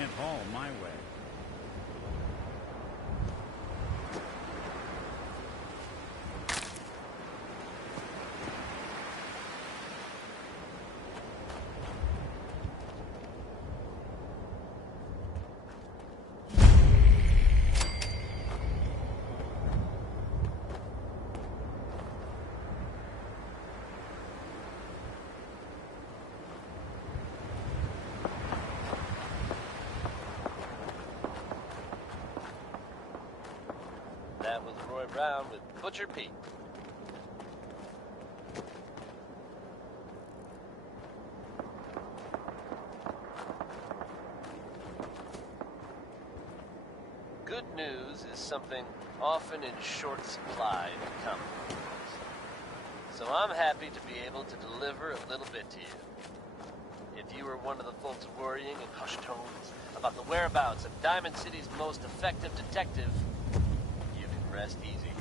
can't haul my way. That was Roy Brown with Butcher Pete. Good news is something often in short supply in comic books. So I'm happy to be able to deliver a little bit to you. If you were one of the folks worrying in hushed tones about the whereabouts of Diamond City's most effective detective, rest easy.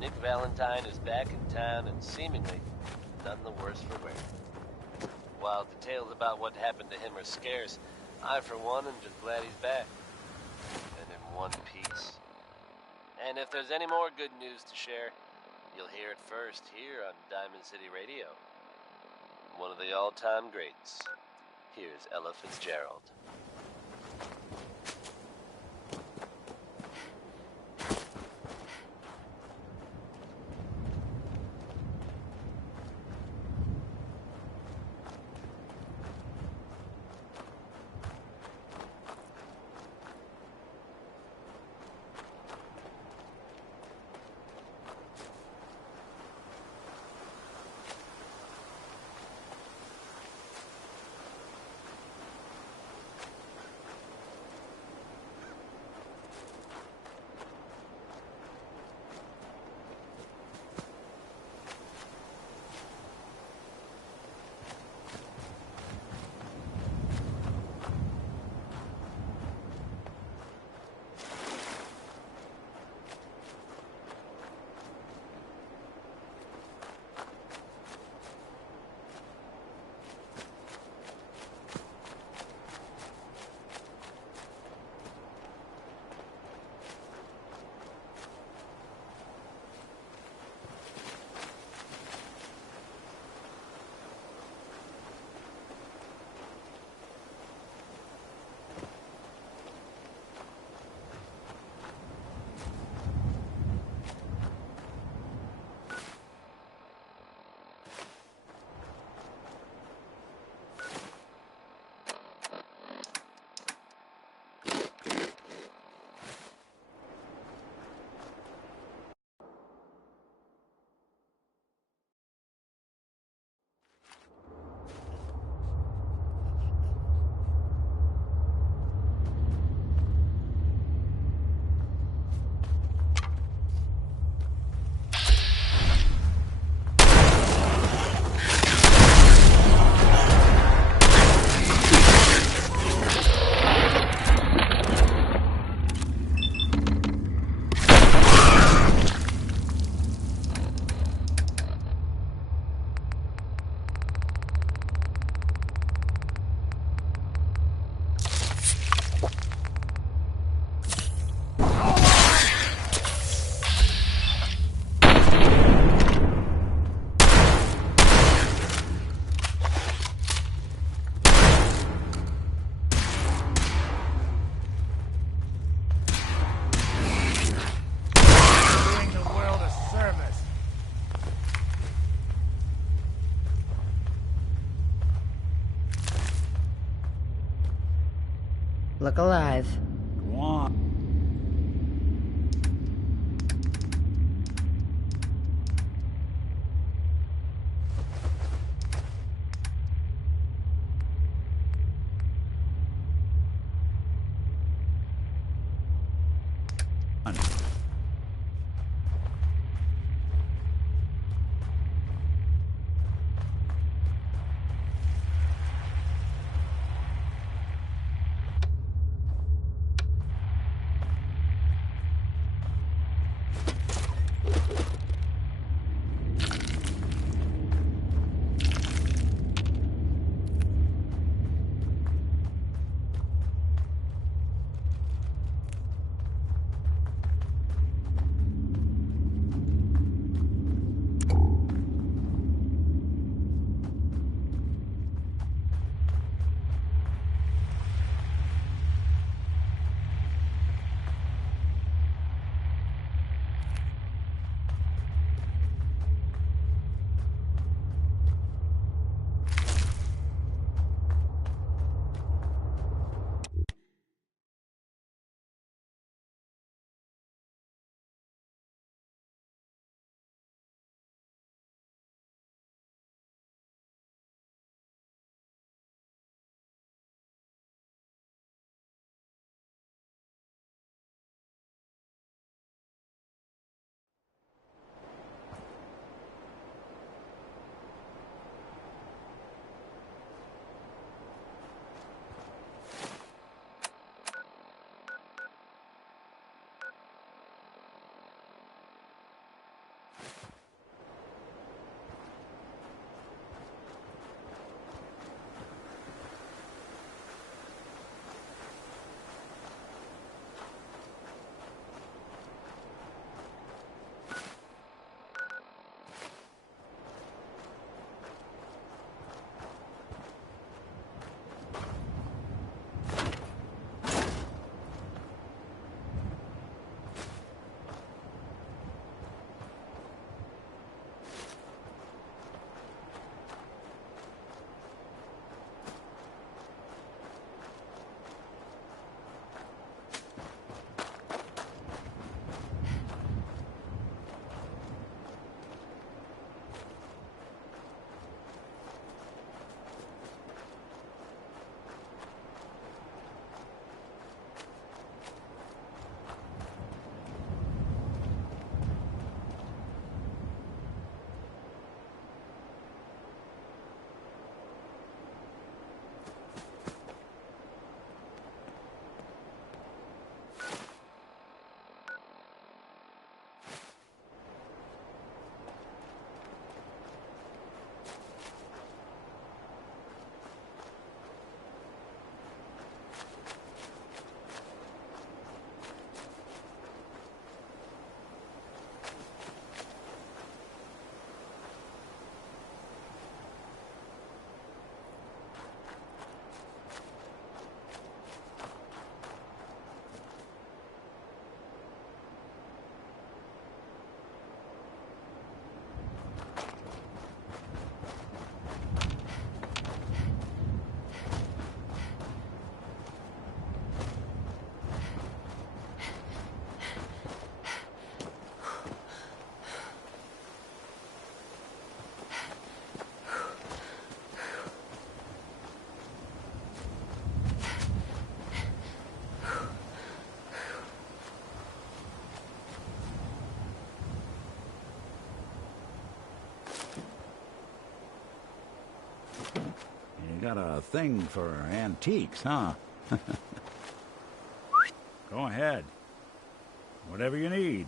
Nick Valentine is back in town and seemingly none the worse for wear. While details about what happened to him are scarce, I for one am just glad he's back. And in one piece. And if there's any more good news to share, you'll hear it first here on Diamond City Radio. One of the all-time greats. Here's Ella Fitzgerald. Look alive. Go on. Got a thing for antiques, huh? Go ahead. Whatever you need.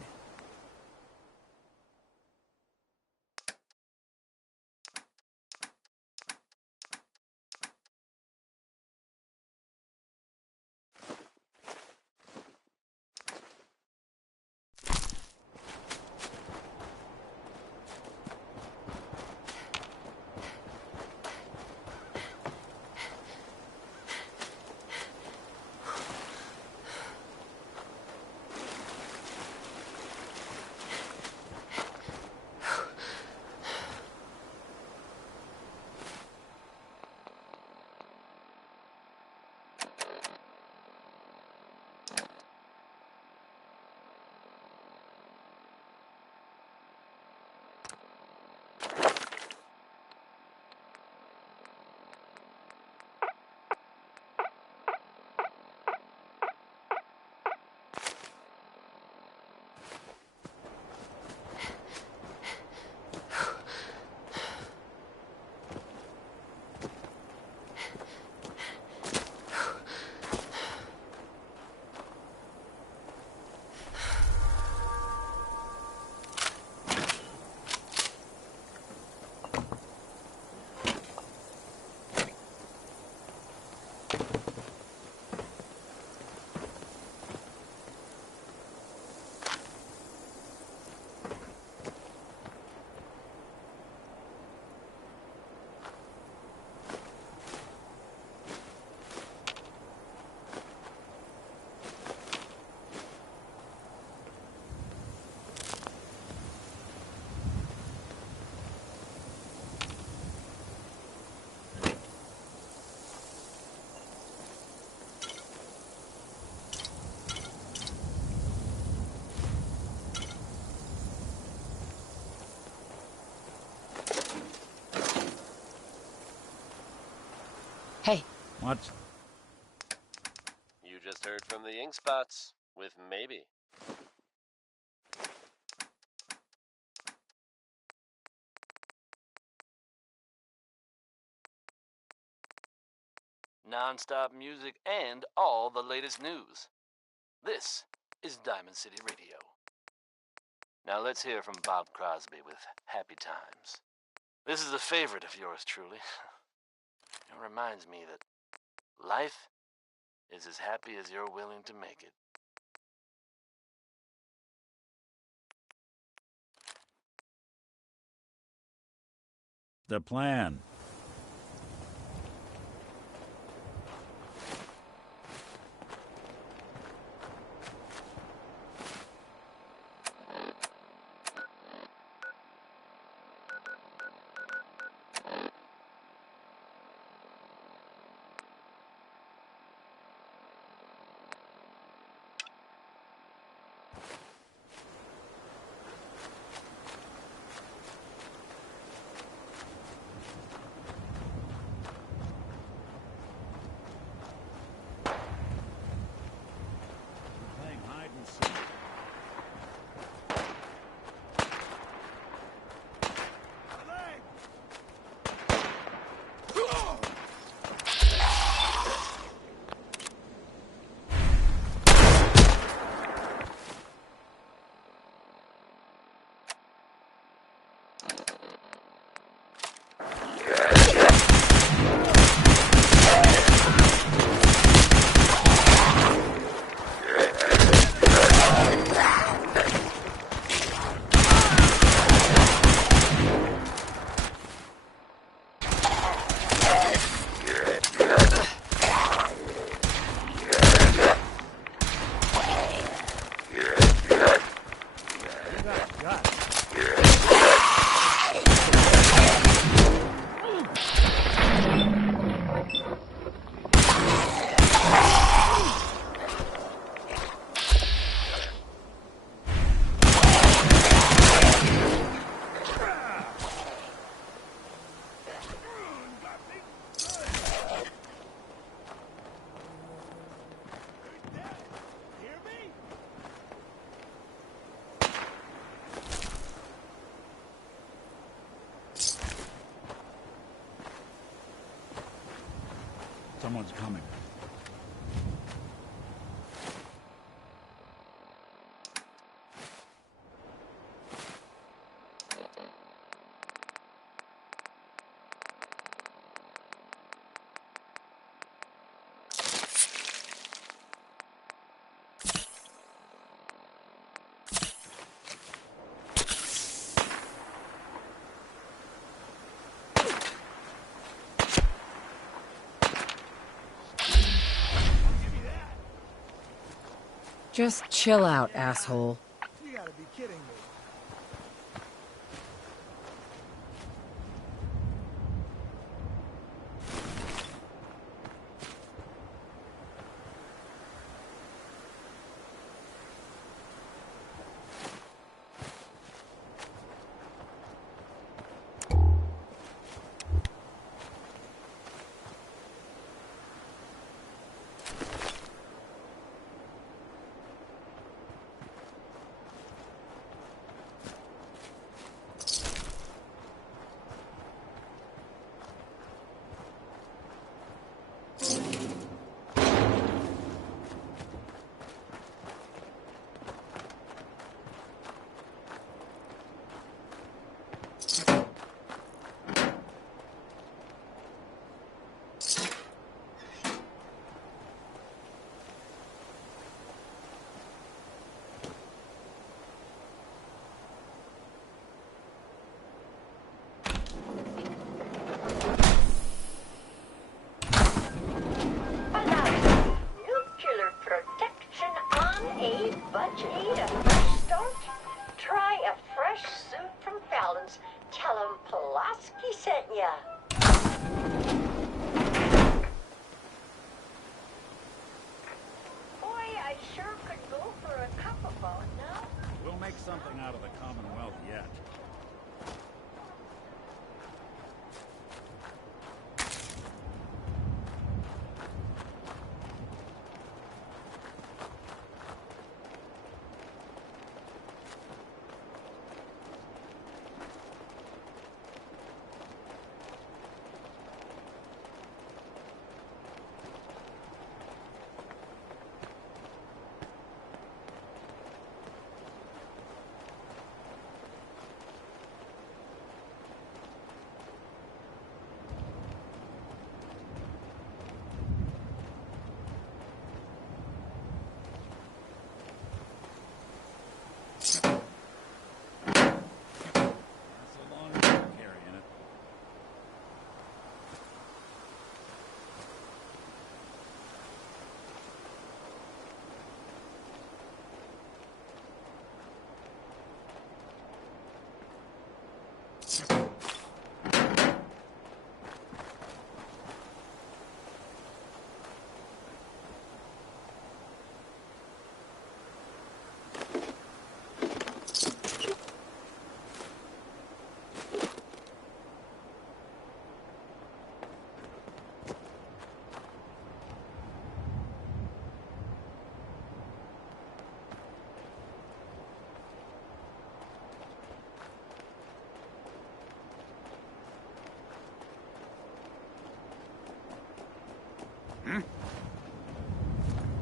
Hey. What? You just heard from the ink spots with maybe. Non-stop music and all the latest news. This is Diamond City Radio. Now let's hear from Bob Crosby with Happy Times. This is a favorite of yours truly. It reminds me that life is as happy as you're willing to make it. The plan. Someone's coming. Just chill out, asshole. You gotta be kidding me. Need a fresh start? Try a fresh suit from Fallon's. Tell him Pulaski sent ya. Boy, I sure could go for a cup of bone now. We'll make something out of the Commonwealth yet.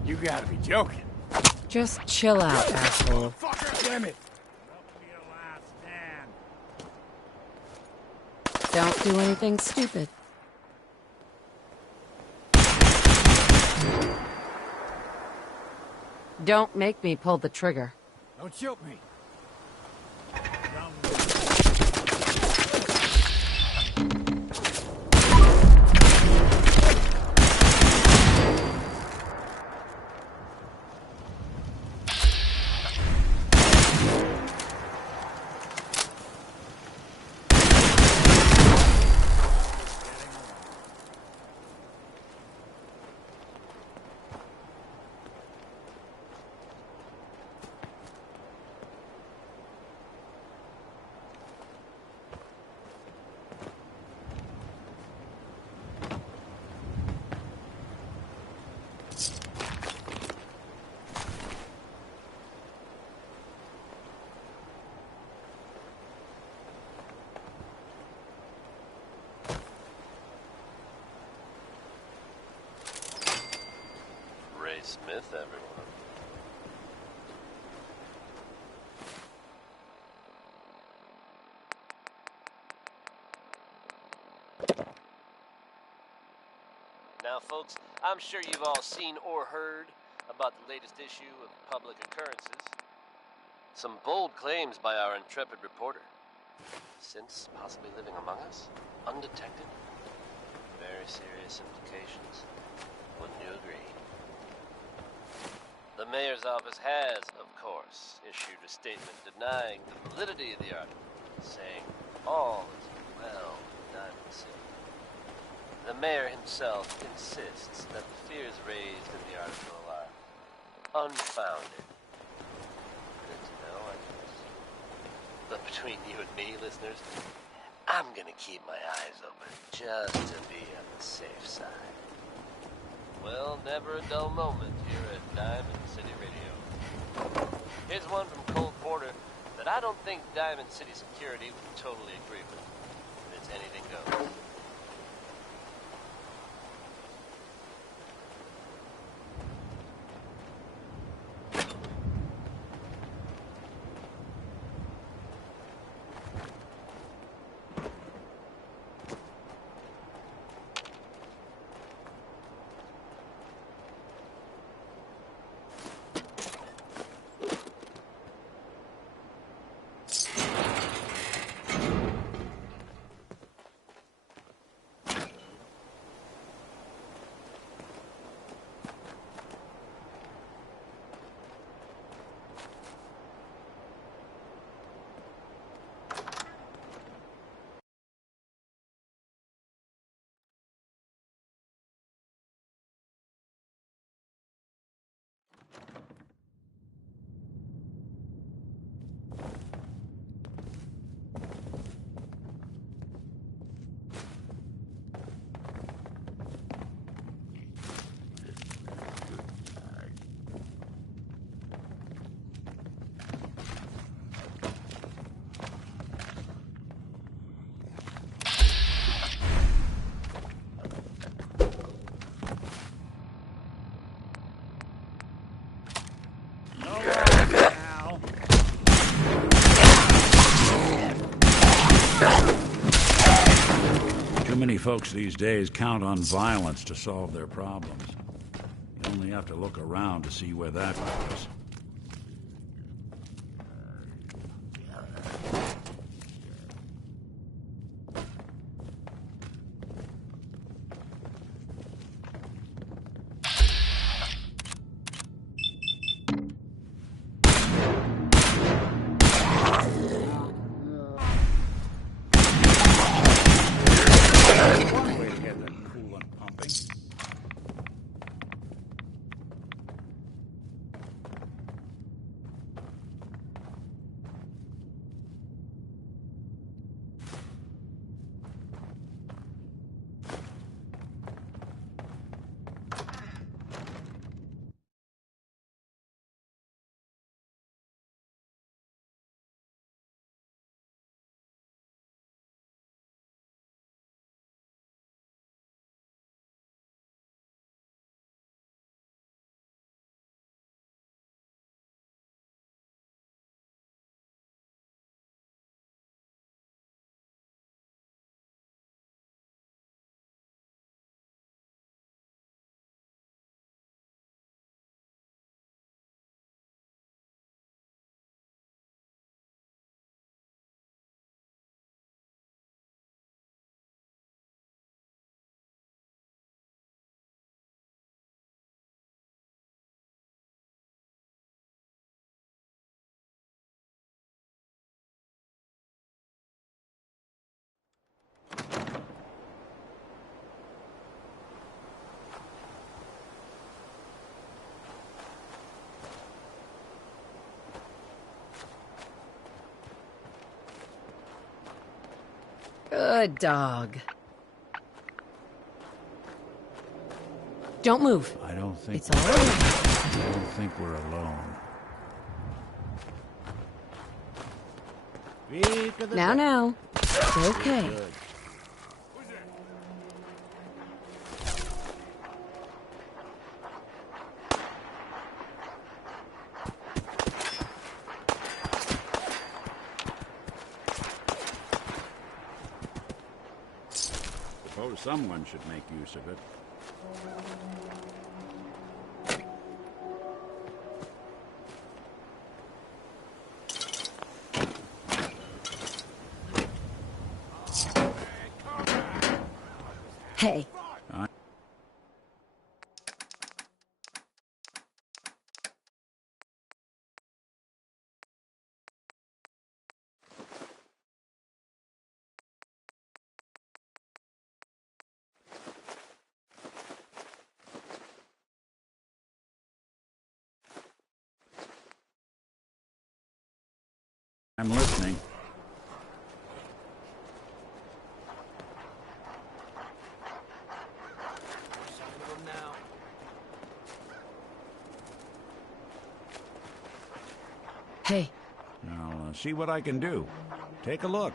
You gotta be joking. Just chill out, asshole. Fucker, damn it. That'll be a last stand. Don't do anything stupid. Don't make me pull the trigger. Don't choke me. Down Smith, everyone. Now, folks, I'm sure you've all seen or heard about the latest issue of Public Occurrences. Some bold claims by our intrepid reporter. Since possibly living among us, undetected. Very serious implications. Wouldn't you agree? The mayor's office has, of course, issued a statement denying the validity of the article, saying all is well in Diamond City. The mayor himself insists that the fears raised in the article are unfounded. Good to know, I guess. But between you and me, listeners, I'm gonna keep my eyes open just to be on the safe side. Well, never a dull moment here at Diamond City Radio. Here's one from Cole Porter that I don't think Diamond City Security would totally agree with. It's anything goes. Too many folks these days count on violence to solve their problems. You only have to look around to see where that goes. Good dog. Don't move. I don't think It's all right. I don't think we're alone. Now. It's okay. someone should make use of it. Hey. I'm listening. Hey. I'll see what I can do. Take a look.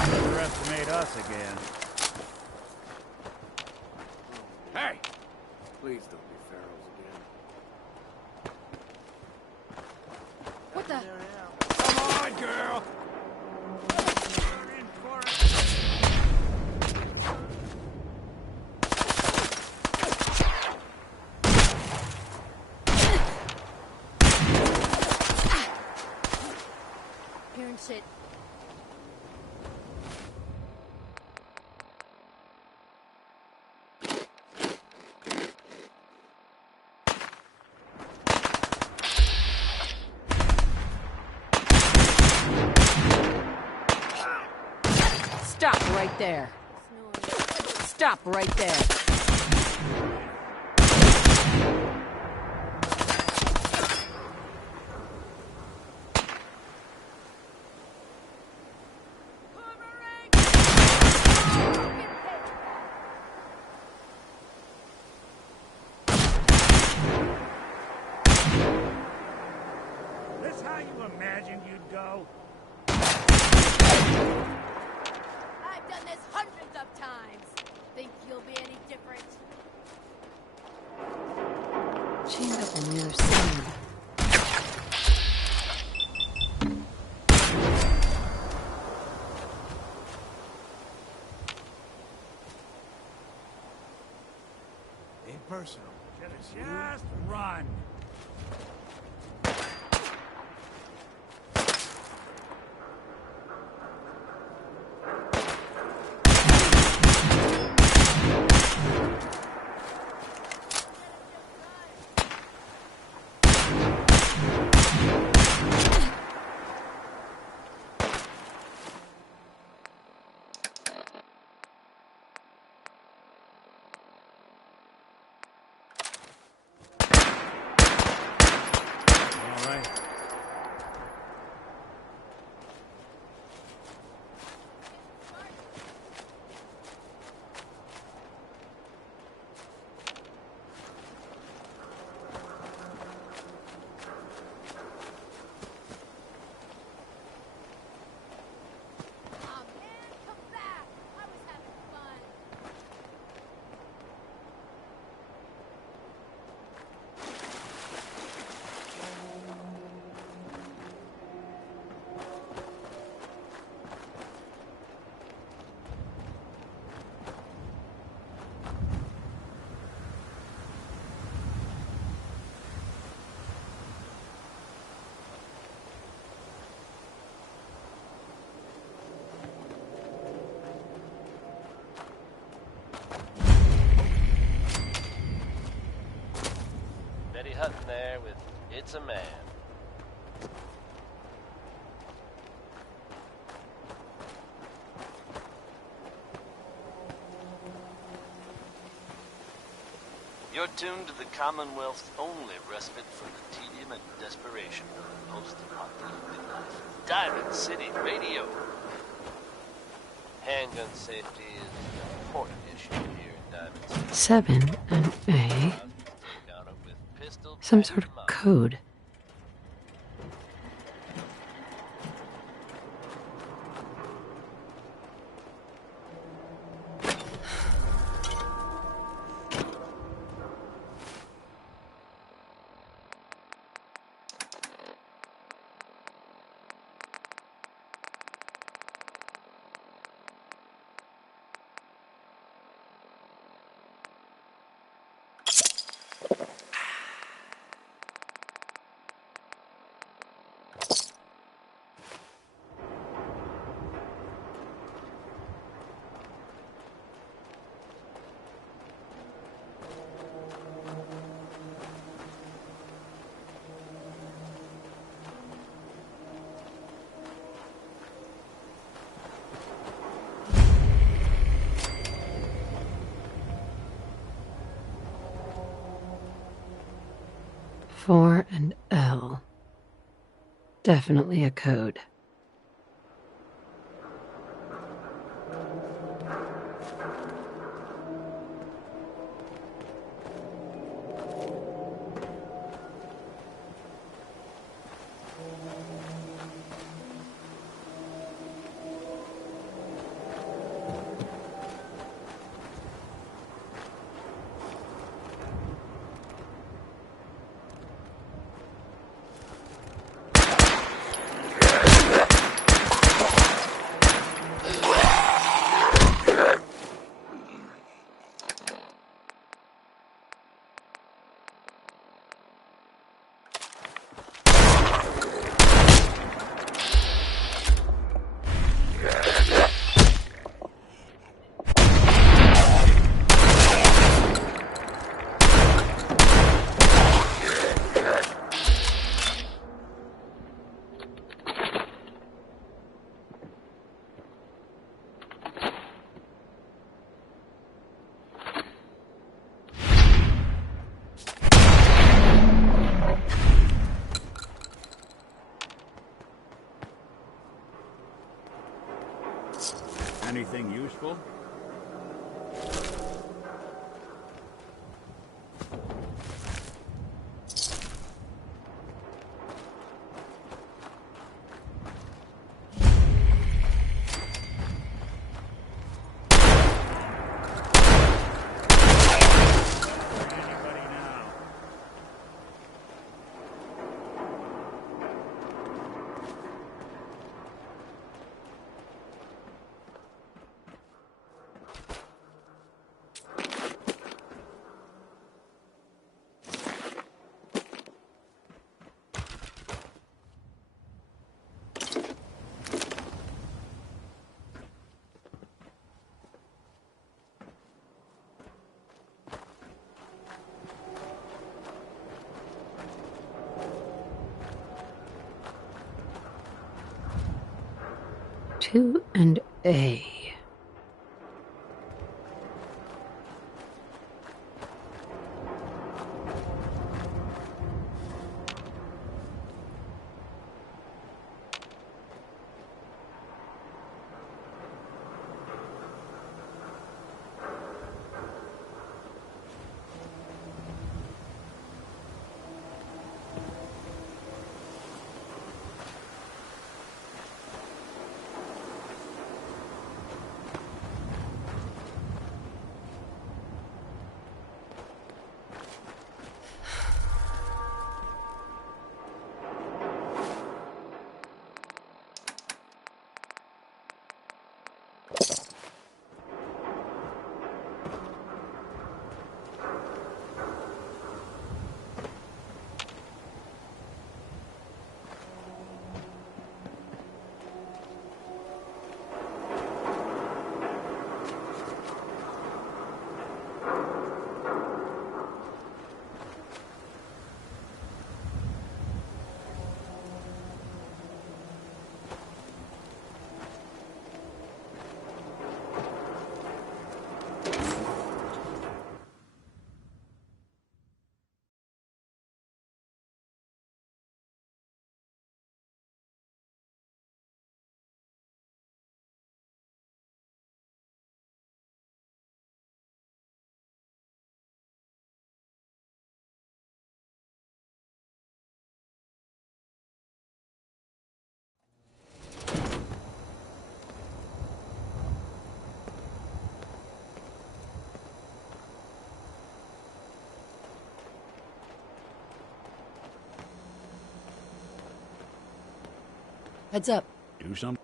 Underestimate us again. Hey! Please don't be pharaohs again. What the? Come on, girl! In for it. Hearing shit. Stop right there. Stop right there. This how you imagined you'd go? I've done this hundreds of times. Think you'll be any different? Chained up on the other side. Ain't personal. Just run. All right. Aw, man, come back. I was having fun. Betty Hutton there with It's a Man. You're tuned to the Commonwealth's only respite from the tedium and desperation of the post-apocalyptic life. Diamond City Radio. Handgun safety is an important issue here in Diamond City. 7 and A. Some sort of code. Four and L. Definitely a code. Anything useful? Two and A. Heads up. Do something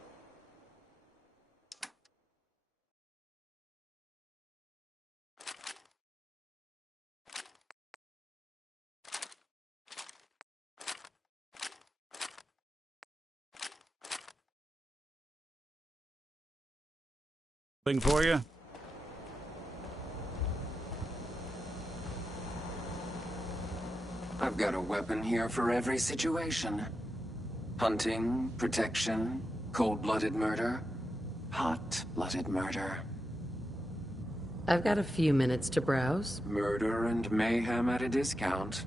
for you? I've got a weapon here for every situation. Hunting, protection, cold-blooded murder, hot-blooded murder. I've got a few minutes to browse. Murder and mayhem at a discount.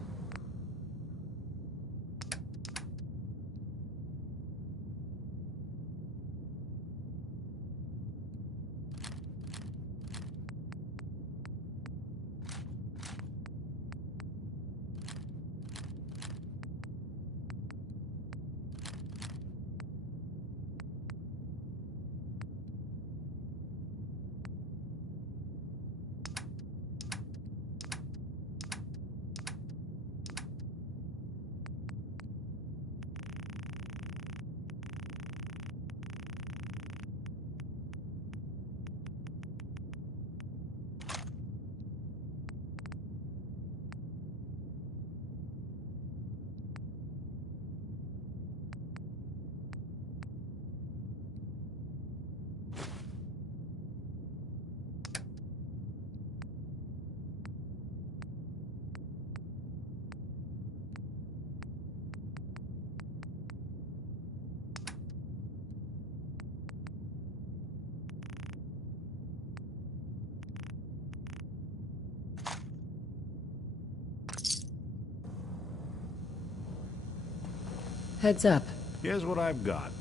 Heads up. Here's what I've got.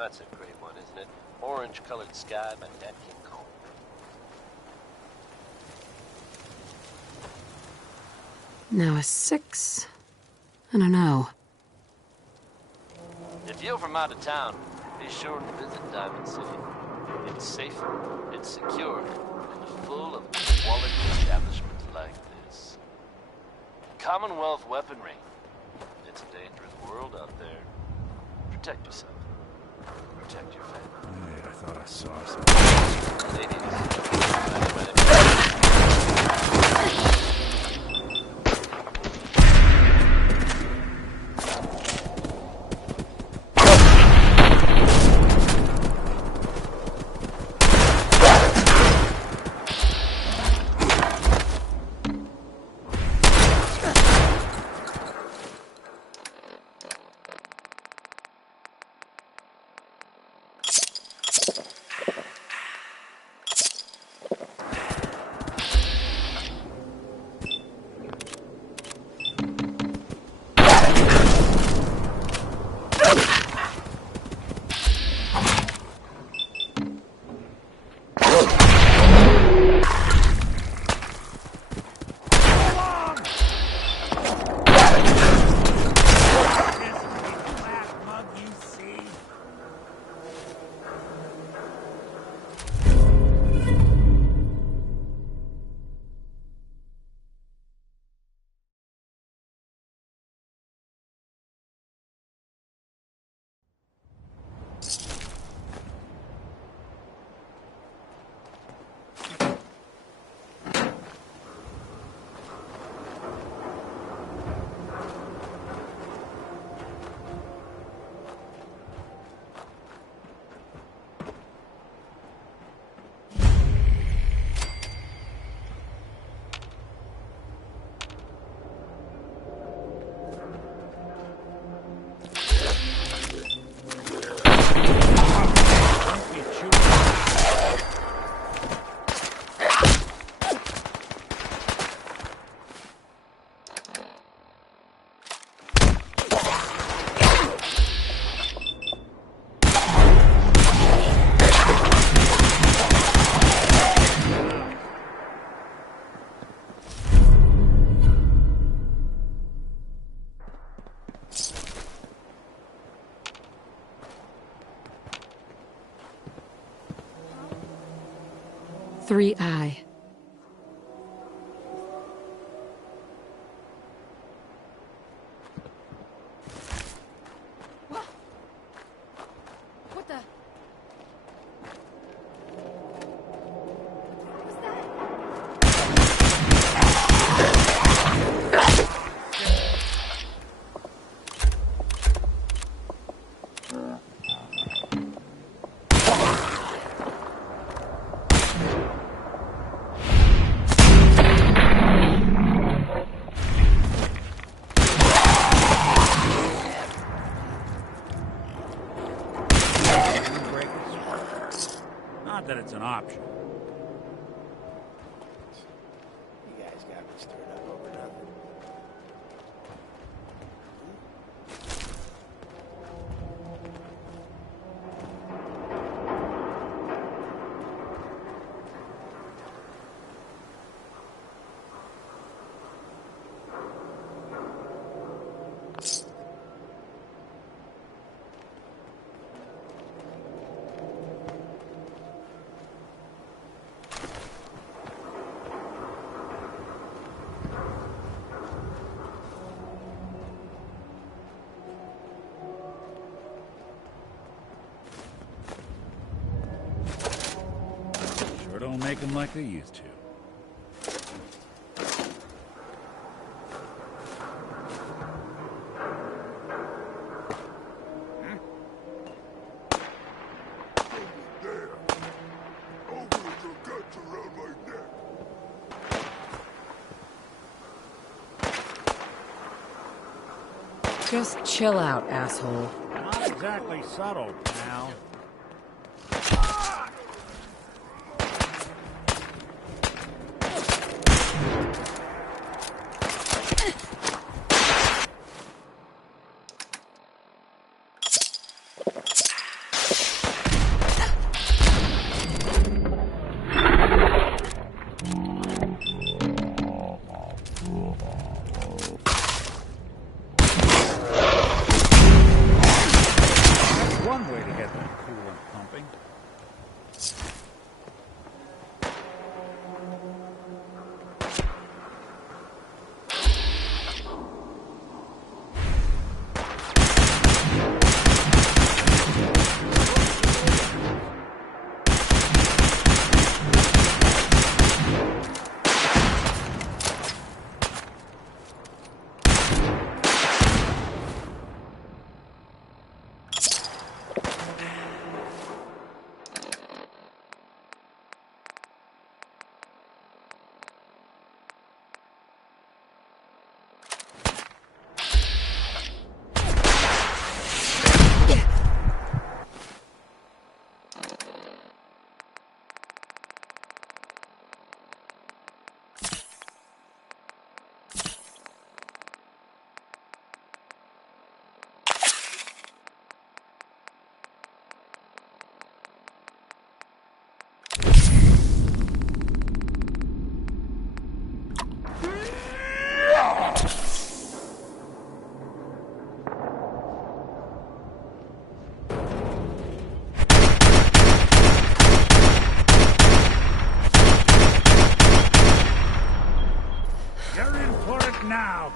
That's a great one, isn't it? Orange-colored sky by Nat King Cole. Now a 6 and an O. If you're from out of town, be sure to visit Diamond City. It's safe, it's secure, and full of quality establishments like this. Commonwealth weaponry. It's a dangerous world out there. Protect yourself. Protect your family. Wait, I thought I saw something. Ladies, 3I. What the? What's that? Not that it's an option. You guys got me stirred up over nothing. Sure don't make them like they used to. Just chill out, asshole. Not exactly subtle, pal. That's one way to get that coolant pumping. You're in for it now.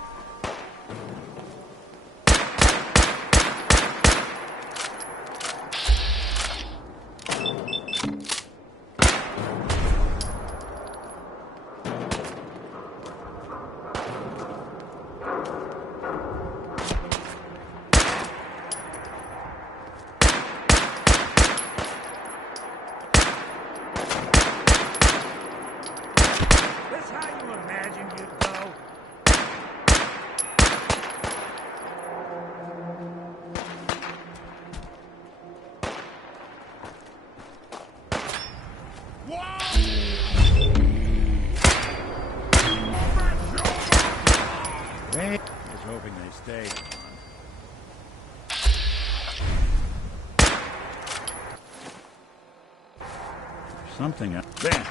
This how you imagined you'd go? Hey, just hoping they stay. Something up there.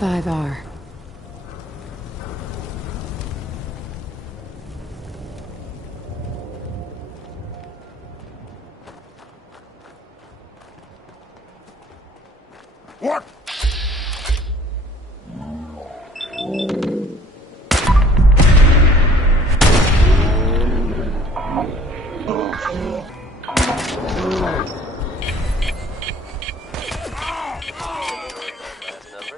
5R. What? Last number.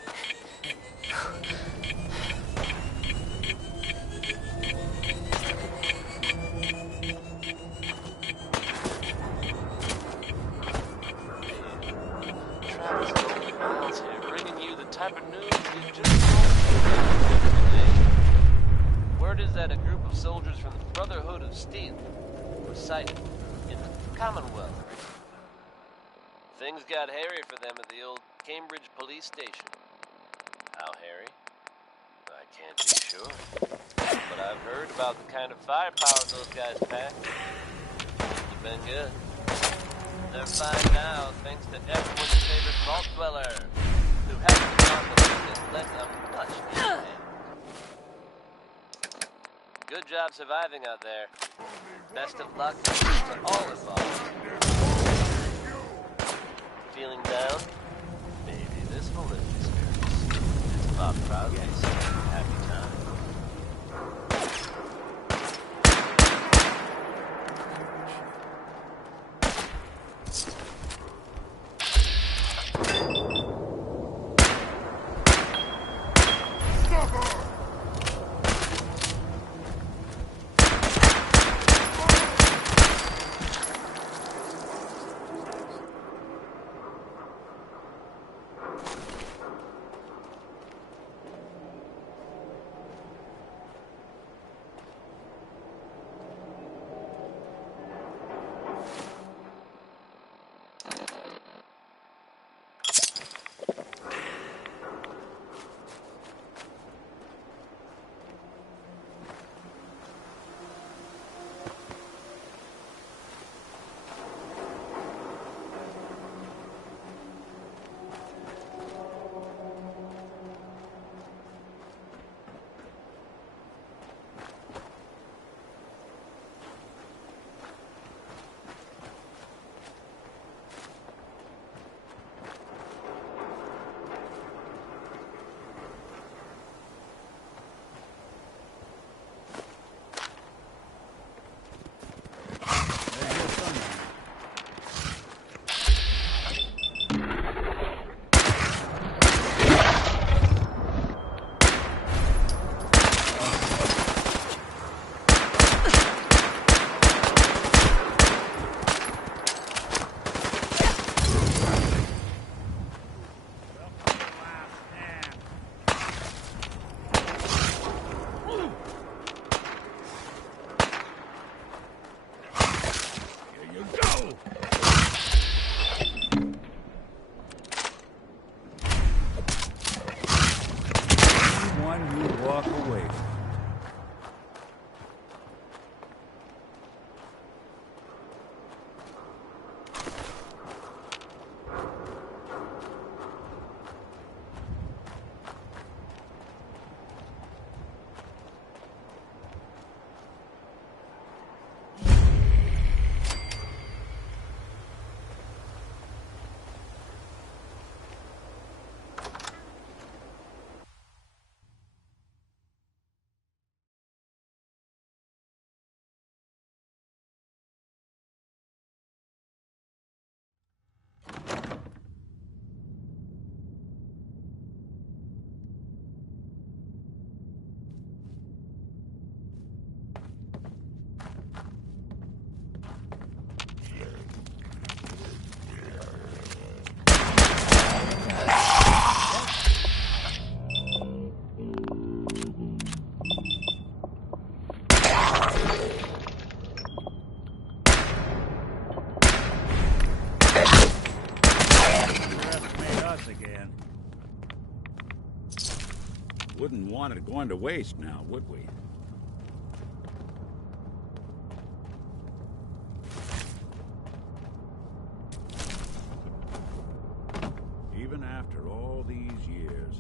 Travis Golden Miles here, bringing you the type of news you just don't today. Word is that a group of soldiers from the Brotherhood of Steel were sighted in the Commonwealth recently. Things got hairy for them at the old Cambridge police station. How hairy? I can't be sure. But I've heard about the kind of firepower those guys pack. It's been good. They're fine now thanks to everyone's favorite vault dweller, who hasn't found the weakness left a much in his hand. Good job surviving out there. Best of luck to all involved. Feeling down? Maybe this will lift your spirits. It's Bob proudly saying happy time. Wouldn't want it going to waste now, would we? Even after all these years,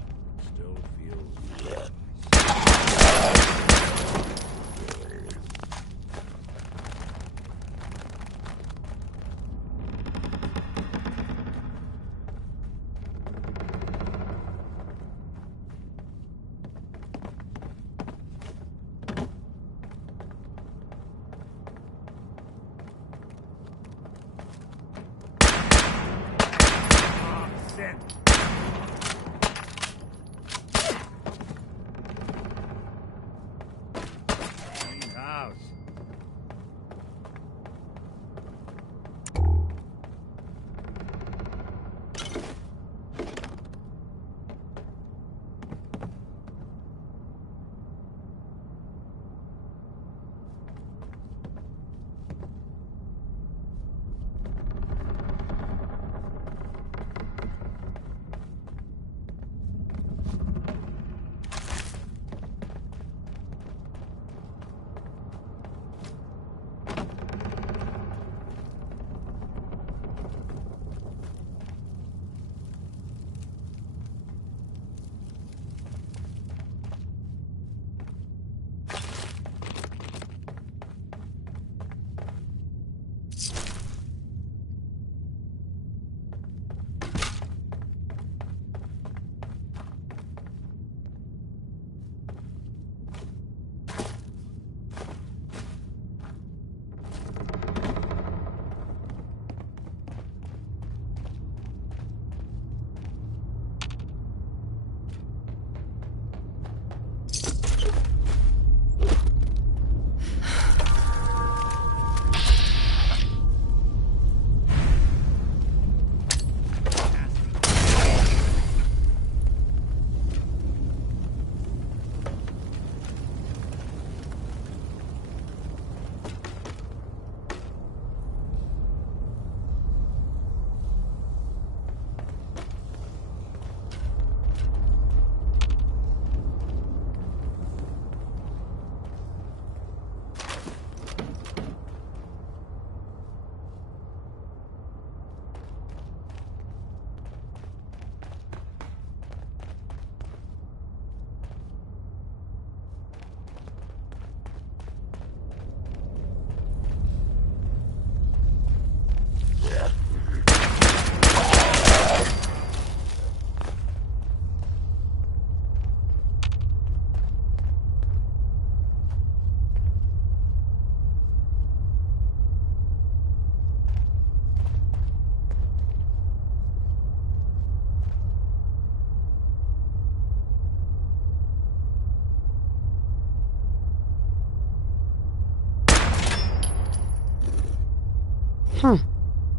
Huh.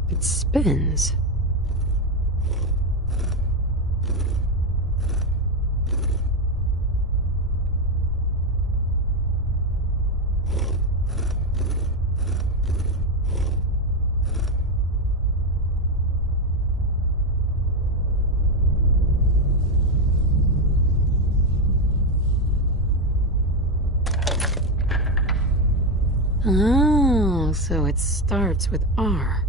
It spins. Oh, so it starts with R.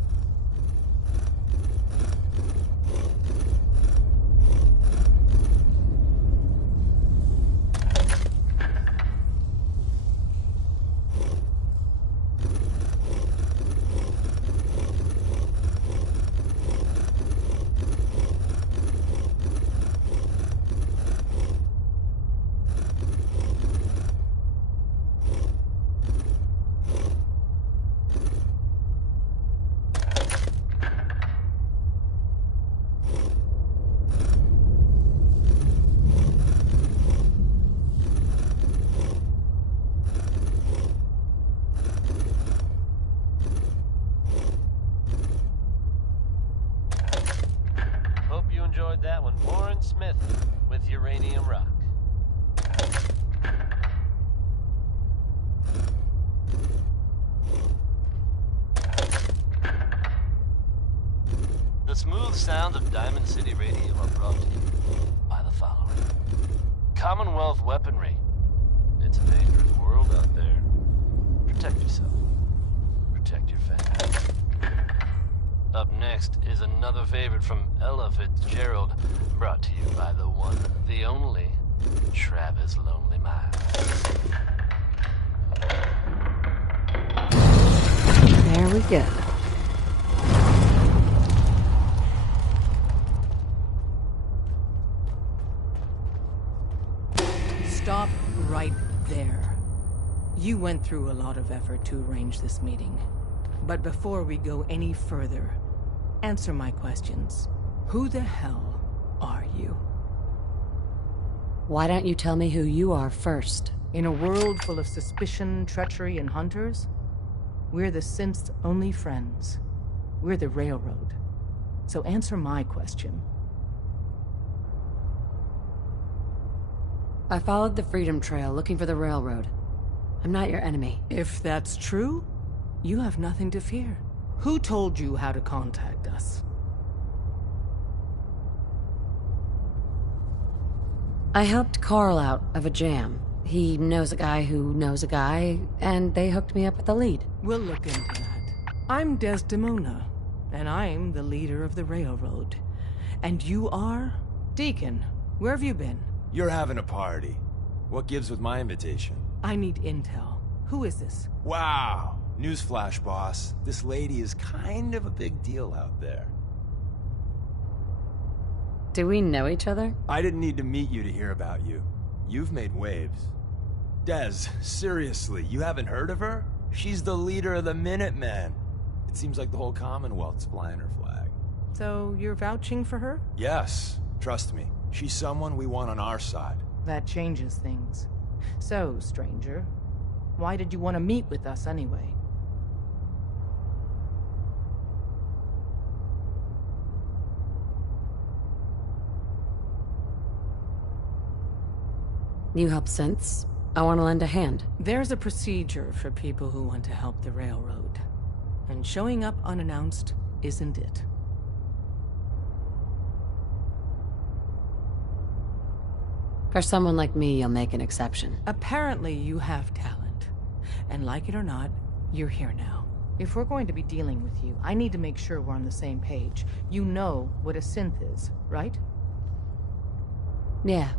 Enjoyed that one. Warren Smith with Uranium Rock. The smooth sound of Diamond City Radio are brought to you by the following. Commonwealth weaponry. It's a dangerous world out there. Protect yourself. Protect your family. Up next is another favorite from Ella Fitzgerald, brought to you by the one, the only, Travis Lonely Miles. There we go. Stop right there. You went through a lot of effort to arrange this meeting. But before we go any further, answer my questions. Who the hell are you? Why don't you tell me who you are first? In a world full of suspicion, treachery, and hunters, we're the synth's only friends. We're the Railroad. So answer my question. I followed the Freedom Trail looking for the Railroad. I'm not your enemy. If that's true, you have nothing to fear. Who told you how to contact us? I helped Carl out of a jam. He knows a guy who knows a guy, and they hooked me up with the lead. We'll look into that. I'm Desdemona, and I'm the leader of the Railroad. And you are? Deacon, where have you been? You're having a party. What gives with my invitation? I need intel. Who is this? Wow. Newsflash, boss. This lady is kind of a big deal out there. Do we know each other? I didn't need to meet you to hear about you. You've made waves. Des, seriously, you haven't heard of her? She's the leader of the Minutemen. It seems like the whole Commonwealth's flying her flag. So you're vouching for her? Yes, trust me. She's someone we want on our side. That changes things. So, stranger, why did you want to meet with us anyway? You help synths. I want to lend a hand. There's a procedure for people who want to help the Railroad. And showing up unannounced isn't it. For someone like me, you'll make an exception. Apparently you have talent. And like it or not, you're here now. If we're going to be dealing with you, I need to make sure we're on the same page. You know what a synth is, right? Yeah.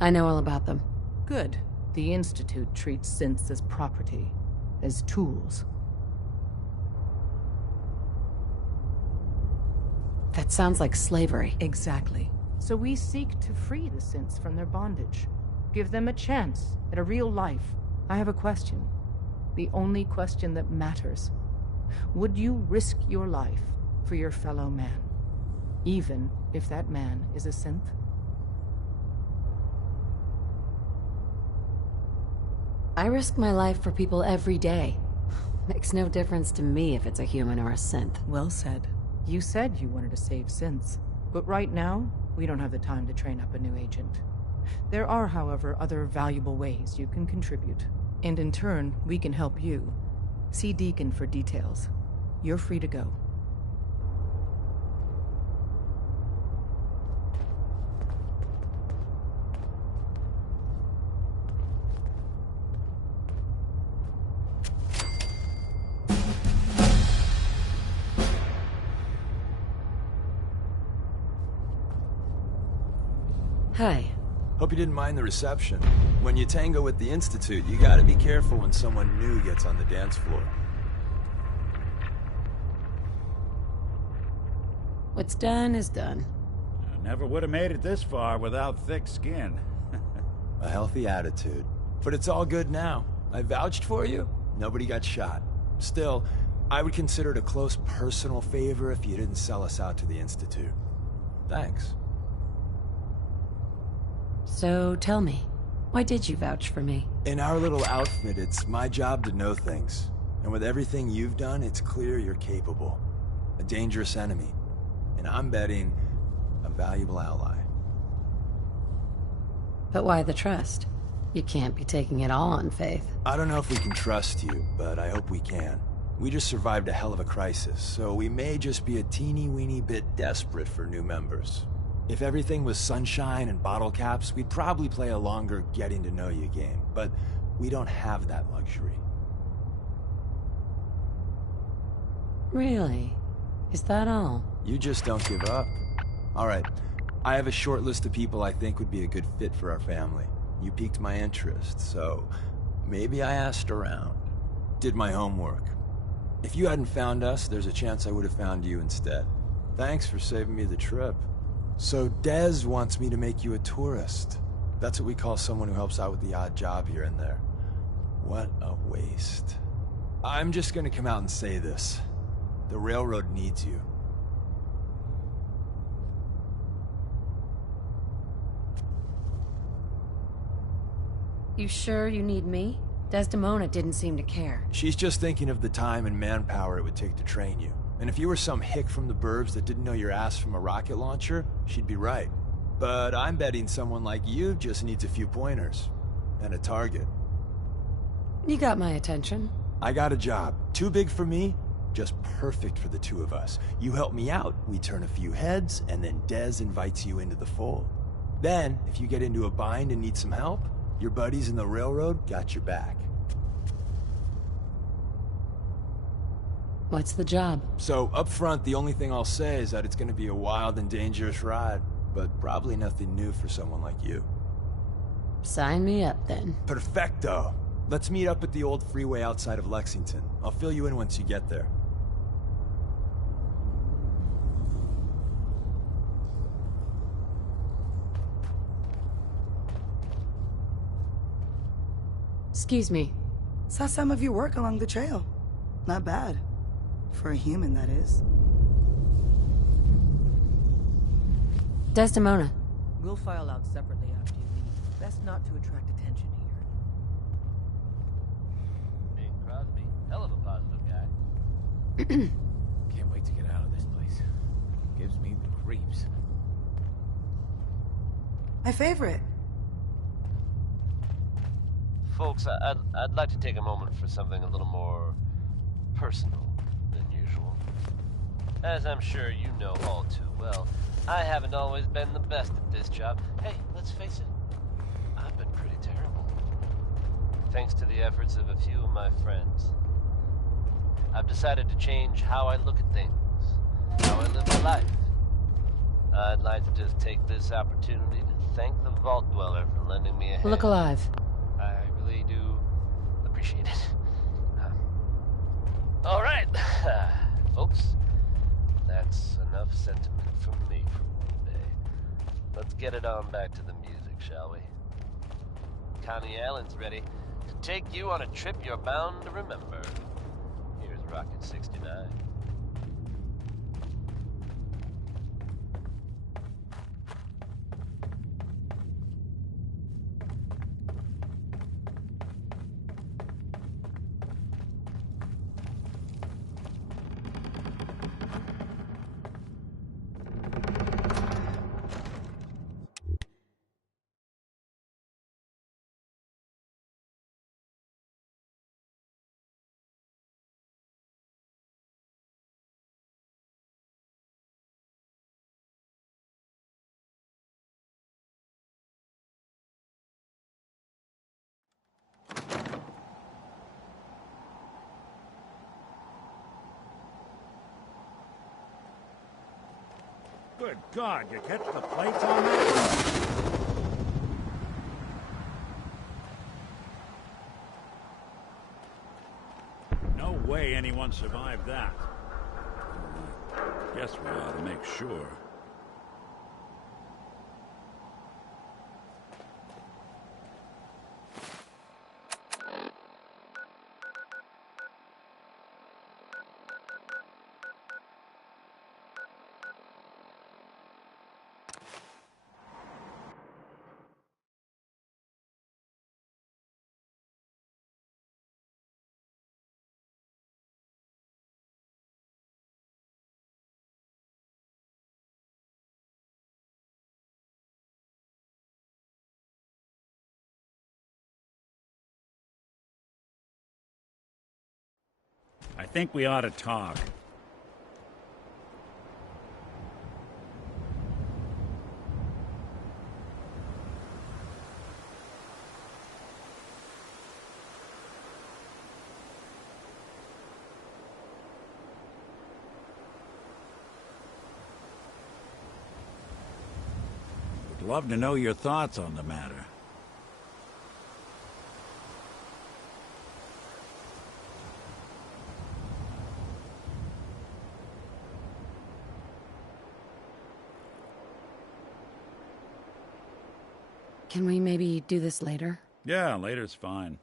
I know all about them. Good. The Institute treats synths as property, as tools. That sounds like slavery. Exactly. So we seek to free the synths from their bondage. Give them a chance at a real life. I have a question. The only question that matters. Would you risk your life for your fellow man? Even if that man is a synth? I risk my life for people every day. Makes no difference to me if it's a human or a synth. Well said. You said you wanted to save synths. But right now, we don't have the time to train up a new agent. There are, however, other valuable ways you can contribute. And in turn, we can help you. See Deacon for details. You're free to go. Hi. Hope you didn't mind the reception. When you tango with the Institute, you gotta be careful when someone new gets on the dance floor. What's done is done. I never would have made it this far without thick skin. A healthy attitude. But it's all good now. I vouched for you. Nobody got shot. Still, I would consider it a close personal favor if you didn't sell us out to the Institute. Thanks. So tell me, why did you vouch for me? In our little outfit, it's my job to know things. And with everything you've done, it's clear you're capable. A dangerous enemy. And I'm betting, a valuable ally. But why the trust? You can't be taking it all on faith. I don't know if we can trust you, but I hope we can. We just survived a hell of a crisis, so we may just be a teeny-weeny bit desperate for new members. If everything was sunshine and bottle caps, we'd probably play a longer getting-to-know-you game, but we don't have that luxury. Really? Is that all? You just don't give up. All right, I have a short list of people I think would be a good fit for our family. You piqued my interest, so maybe I asked around. Did my homework. If you hadn't found us, there's a chance I would have found you instead. Thanks for saving me the trip. So Dez wants me to make you a tourist. That's what we call someone who helps out with the odd job here and there. What a waste. I'm just gonna come out and say this. The railroad needs you. You sure you need me? Desdemona didn't seem to care. She's just thinking of the time and manpower it would take to train you. And if you were some hick from the burbs that didn't know your ass from a rocket launcher, she'd be right. But I'm betting someone like you just needs a few pointers. And a target. You got my attention. I got a job. Too big for me, just perfect for the two of us. You help me out, we turn a few heads, and then Dez invites you into the fold. Then, if you get into a bind and need some help, your buddies in the railroad got your back. What's the job? So, up front, the only thing I'll say is that it's gonna be a wild and dangerous ride, but probably nothing new for someone like you. Sign me up, then. Perfecto! Let's meet up at the old freeway outside of Lexington. I'll fill you in once you get there. Excuse me. Saw some of your work along the trail. Not bad. For a human, that is. Desdemona. We'll file out separately after you leave. Best not to attract attention here. Bing Crosby, hell of a positive guy. Can't wait to get out of this place. Gives me the creeps. My favorite. Folks, I'd like to take a moment for something a little more personal than usual. As I'm sure you know all too well, I haven't always been the best at this job. Hey, let's face it, I've been pretty terrible. Thanks to the efforts of a few of my friends, I've decided to change how I look at things, how I live my life. I'd like to just take this opportunity to thank the Vault Dweller for lending me a hand. Look alive. I really do appreciate it. All right, folks, that's enough sentiment from me for one day. Let's get it on back to the music, shall we? Connie Allen's ready to take you on a trip you're bound to remember. Here's Rocket 69. Good God, you catch the plates on that one? No way anyone survived that. Guess we ought to make sure. I think we ought to talk. Love to know your thoughts on the matter. Can we maybe do this later? Yeah, later's fine.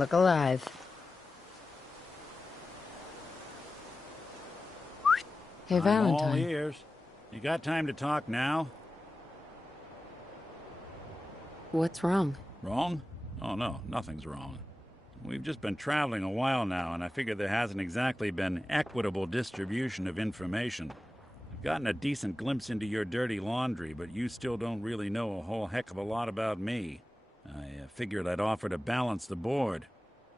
Look alive. Hey, I'm Valentine. all ears. You got time to talk now? What's wrong? Wrong? Oh, no, nothing's wrong. We've just been traveling a while now, and I figure there hasn't exactly been equitable distribution of information. I've gotten a decent glimpse into your dirty laundry, but you still don't really know a whole heck of a lot about me. I figured I'd offer to balance the board.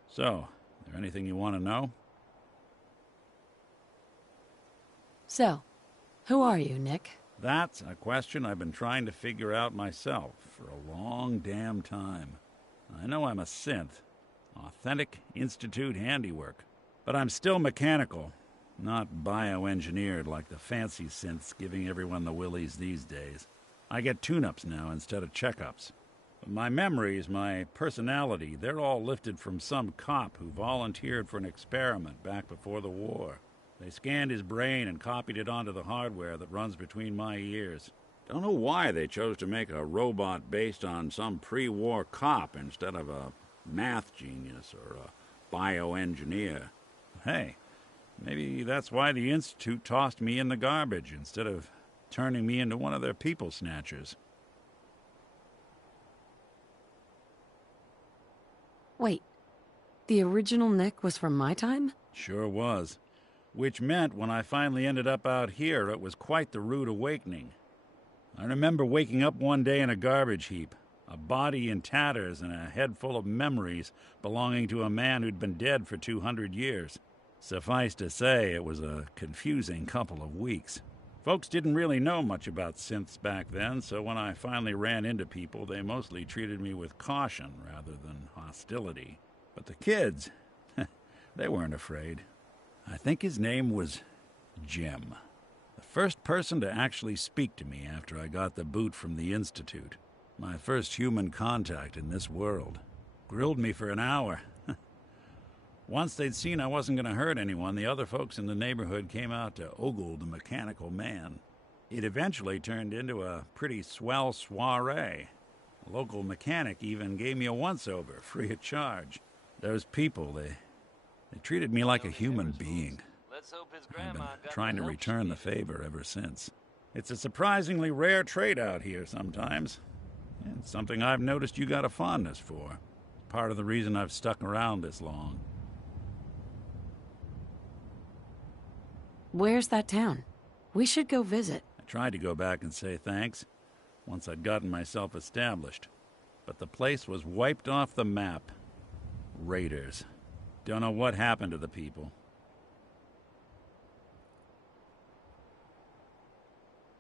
So, is there anything you want to know? So, who are you, Nick? That's a question I've been trying to figure out myself for a long damn time. I know I'm a synth. Authentic Institute handiwork. But I'm still mechanical, not bioengineered like the fancy synths giving everyone the willies these days. I get tune-ups now instead of checkups. My memories, my personality, they're all lifted from some cop who volunteered for an experiment back before the war. They scanned his brain and copied it onto the hardware that runs between my ears. Don't know why they chose to make a robot based on some pre-war cop instead of a math genius or a bioengineer. Hey, maybe that's why the Institute tossed me in the garbage instead of turning me into one of their people snatchers. Wait, the original Nick was from my time? Sure was. Which meant when I finally ended up out here, it was quite the rude awakening. I remember waking up one day in a garbage heap, a body in tatters and a head full of memories belonging to a man who'd been dead for 200 years. Suffice to say, it was a confusing couple of weeks. Folks didn't really know much about synths back then, so when I finally ran into people, they mostly treated me with caution rather than hostility. But the kids, they weren't afraid. I think his name was Jim. The first person to actually speak to me after I got the boot from the Institute. My first human contact in this world. Grilled me for an hour. Once they'd seen I wasn't going to hurt anyone, the other folks in the neighborhood came out to ogle the mechanical man. It eventually turned into a pretty swell soiree. A local mechanic even gave me a once-over, free of charge. Those people, they treated me like a human being. I've been trying to return the favor ever since. It's a surprisingly rare trait out here sometimes. And something I've noticed you got a fondness for. Part of the reason I've stuck around this long. Where's that town? We should go visit. I tried to go back and say thanks, once I'd gotten myself established. But the place was wiped off the map. Raiders. Don't know what happened to the people.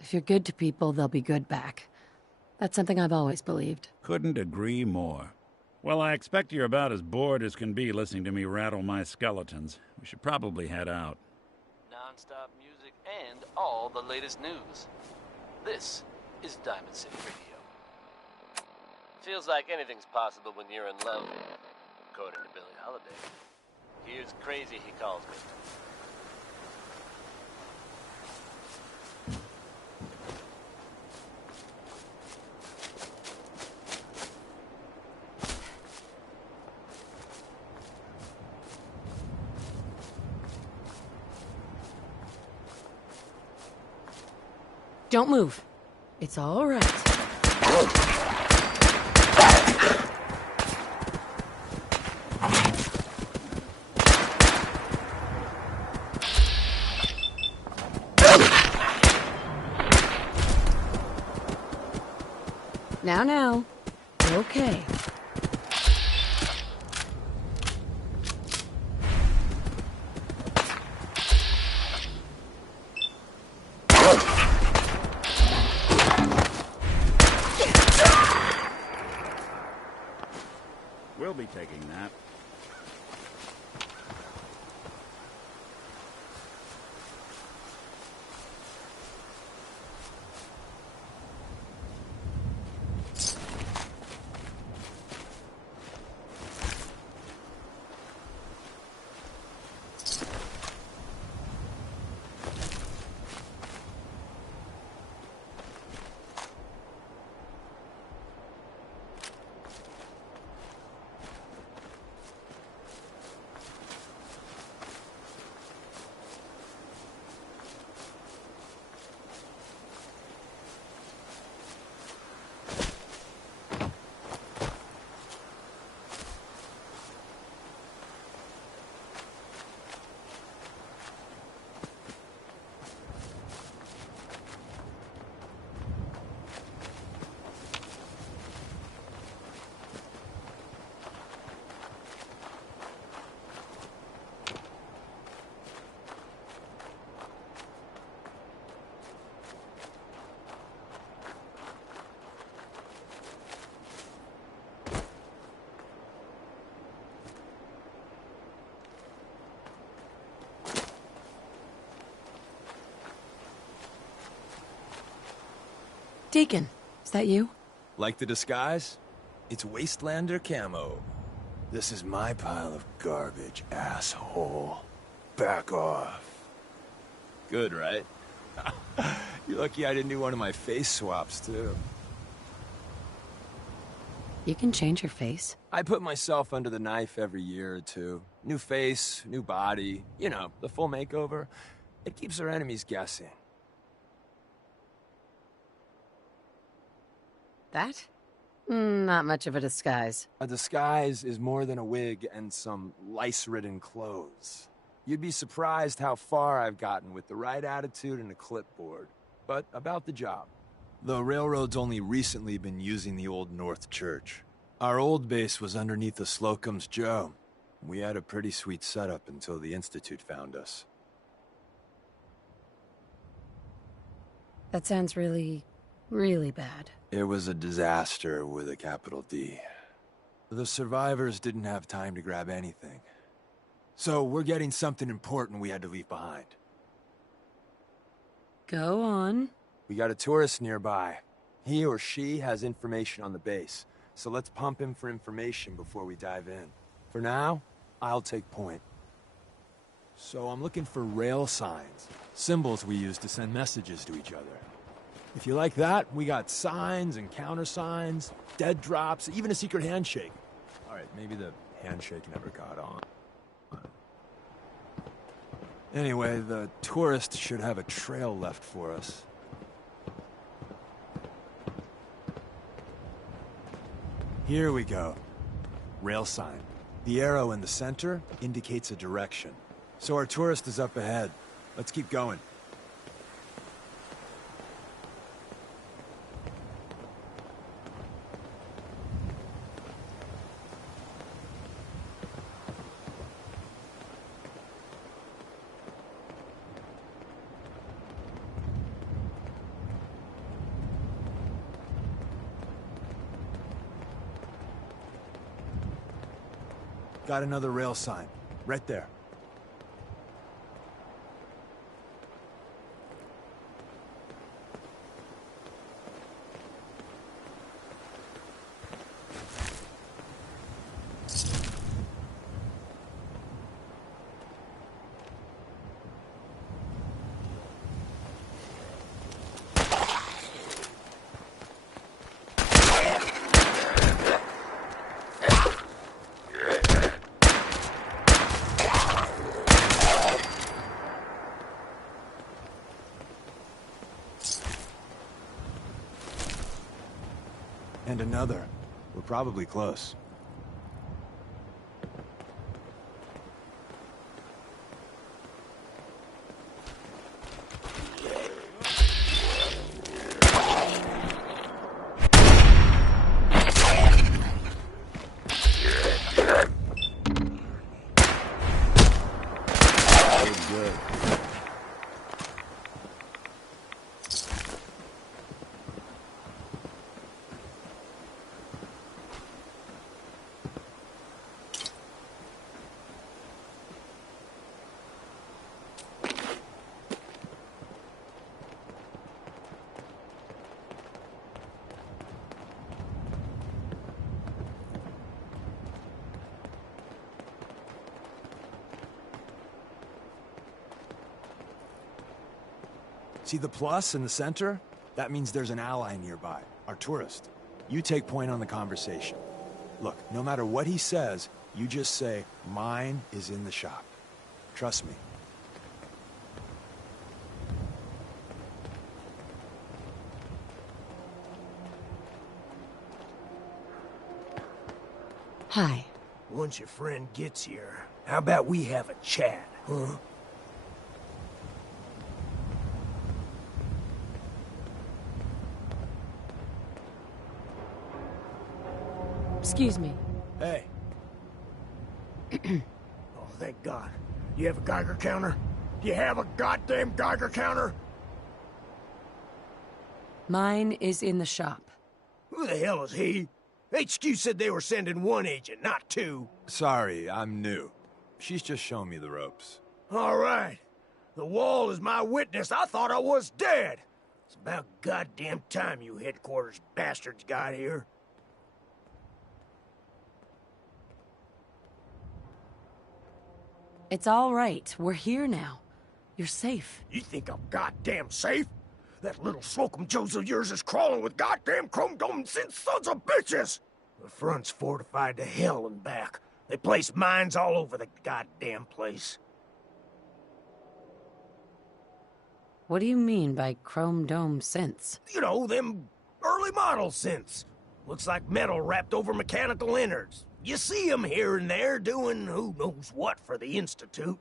If you're good to people, they'll be good back. That's something I've always believed. Couldn't agree more. Well, I expect you're about as bored as can be listening to me rattle my skeletons. We should probably head out. Non-stop music and all the latest news. This is Diamond City Radio. Feels like anything's possible when you're in love, according to Billie Holiday. Here's crazy, he calls me. Don't move. It's all right. Now. Okay. We'll be taking that. Deacon, is that you? Like the disguise? It's Wastelander camo. This is my pile of garbage, asshole. Back off. Good, right? You're lucky I didn't do one of my face swaps, too. You can change your face. I put myself under the knife every year or two. New face, new body, you know, the full makeover. It keeps our enemies guessing. That? Not much of a disguise. A disguise is more than a wig and some lice-ridden clothes. You'd be surprised how far I've gotten with the right attitude and a clipboard. But about the job. The railroad's only recently been using the old North Church. Our old base was underneath the Slocum's Joe. We had a pretty sweet setup until the Institute found us. That sounds really, really bad. It was a disaster with a capital D. The survivors didn't have time to grab anything. So we're getting something important we had to leave behind. Go on. We got a tourist nearby. He or she has information on the base, so let's pump him for information before we dive in. For now, I'll take point. So I'm looking for rail signs, symbols we use to send messages to each other. If you like that, we got signs and countersigns, dead drops, even a secret handshake. All right, maybe the handshake never caught on. Anyway, the tourist should have a trail left for us. Here we go. Rail sign. The arrow in the center indicates a direction. So our tourist is up ahead. Let's keep going. Got another rail sign. Right there. And another. We're probably close. Good. See the plus in the center? That means there's an ally nearby, our tourist. You take point on the conversation. Look, no matter what he says, you just say, "Mine is in the shop." Trust me. Hi. Once your friend gets here, how about we have a chat, huh? Excuse me. Hey. Oh, thank God. You have a Geiger counter? You have a goddamn Geiger counter? Mine is in the shop. Who the hell is he? HQ said they were sending one agent, not two. Sorry, I'm new. She's just showing me the ropes. All right. The wall is my witness. I thought I was dead. It's about goddamn time you headquarters bastards got here. It's all right. We're here now. You're safe. You think I'm goddamn safe? That little Slocum Joes of yours is crawling with goddamn chrome-domed sons of bitches! The front's fortified to hell and back. They place mines all over the goddamn place. What do you mean by chrome dome synths? You know, them early model synths. Looks like metal wrapped over mechanical innards. You see them here and there doing who knows what for the Institute.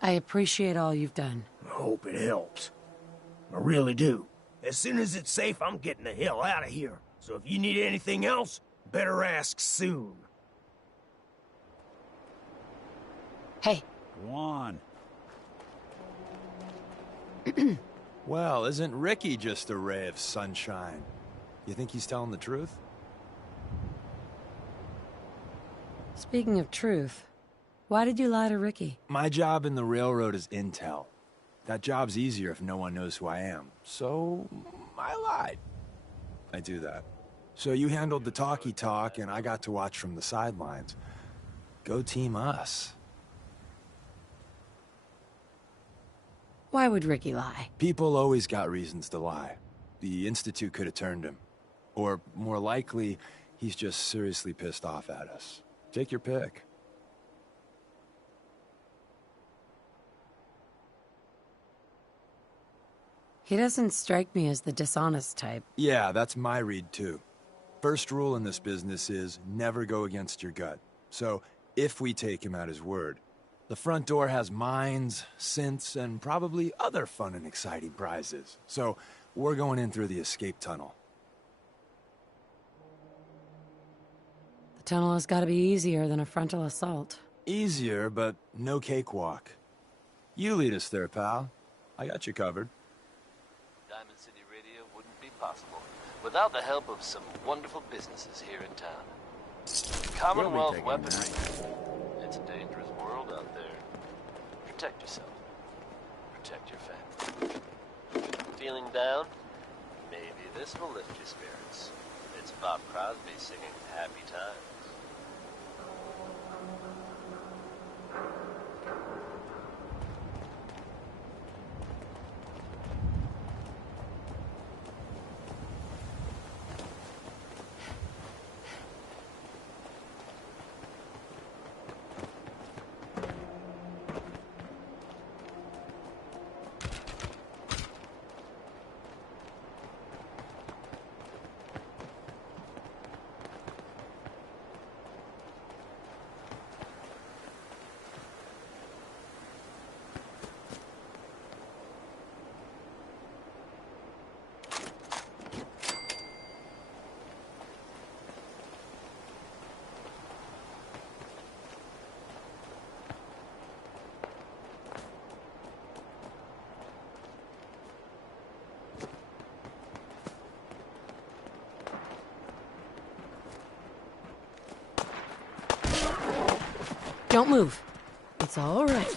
I appreciate all you've done. I hope it helps. I really do. As soon as it's safe, I'm getting the hell out of here. So if you need anything else, better ask soon. Hey. Go on. Well, isn't Ricky just a ray of sunshine? You think he's telling the truth? Speaking of truth, why did you lie to Ricky? My job in the railroad is intel. That job's easier if no one knows who I am. So, I lied. I do that. So you handled the talky talk, and I got to watch from the sidelines. Go team us. Why would Ricky lie? People always got reasons to lie. The Institute could have turned him. Or, more likely, he's just seriously pissed off at us. Take your pick. He doesn't strike me as the dishonest type. Yeah, that's my read too. First rule in this business is never go against your gut. So, if we take him at his word, the front door has mines, synths, and probably other fun and exciting prizes. So, we're going in through the escape tunnel. The tunnel has got to be easier than a frontal assault. Easier, but no cakewalk. You lead us there, pal. I got you covered. Diamond City Radio wouldn't be possible without the help of some wonderful businesses here in town. Commonwealth weaponry. It's a dangerous world out there. Protect yourself. Protect your family. Feeling down? Maybe this will lift your spirits. It's Bob Crosby singing Happy Times. Don't move. It's all right.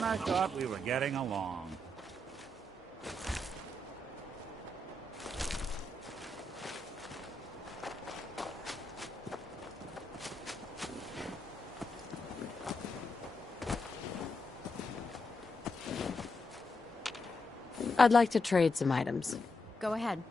I thought we were getting along. I'd like to trade some items. Go ahead.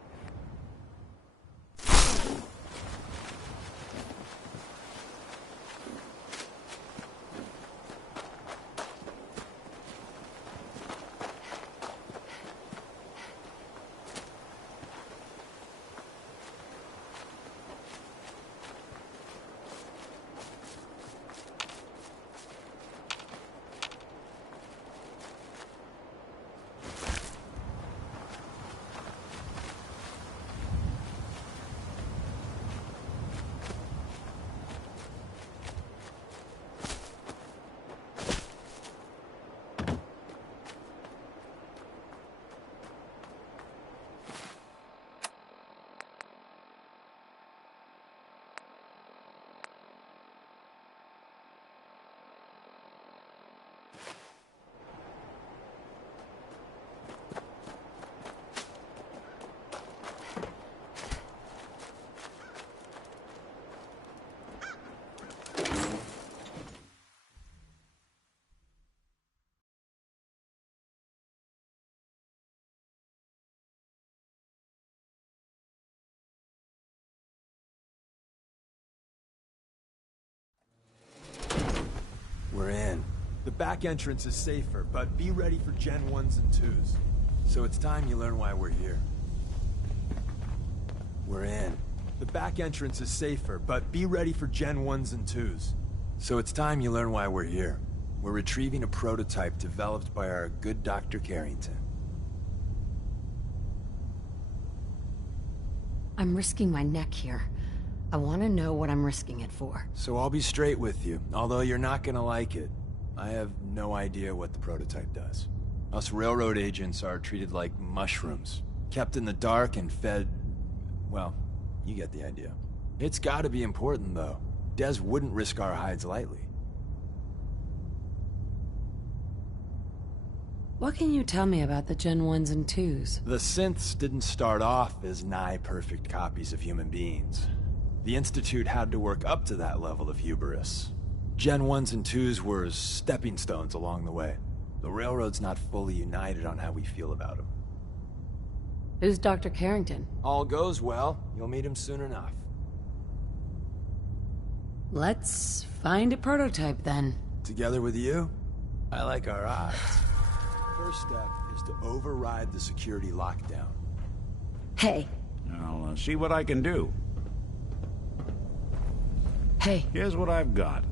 The back entrance is safer, but be ready for Gen 1s and 2s. So it's time you learn why we're here. We're in. The back entrance is safer, but be ready for Gen 1s and 2s. So it's time you learn why we're here. We're retrieving a prototype developed by our good Dr. Carrington. I'm risking my neck here. I want to know what I'm risking it for. So I'll be straight with you, although you're not gonna like it. I have no idea what the prototype does. Us railroad agents are treated like mushrooms, kept in the dark and fed... well, you get the idea. It's gotta be important, though. Des wouldn't risk our hides lightly. What can you tell me about the Gen 1s and 2s? The synths didn't start off as nigh-perfect copies of human beings. The Institute had to work up to that level of hubris. Gen 1s and 2s were stepping stones along the way. The Railroad's not fully united on how we feel about him. Who's Dr. Carrington? All goes well, you'll meet him soon enough. Let's find a prototype then. Together with you? I like our odds. First step is to override the security lockdown. Hey. I'll see what I can do. Hey. Here's what I've got.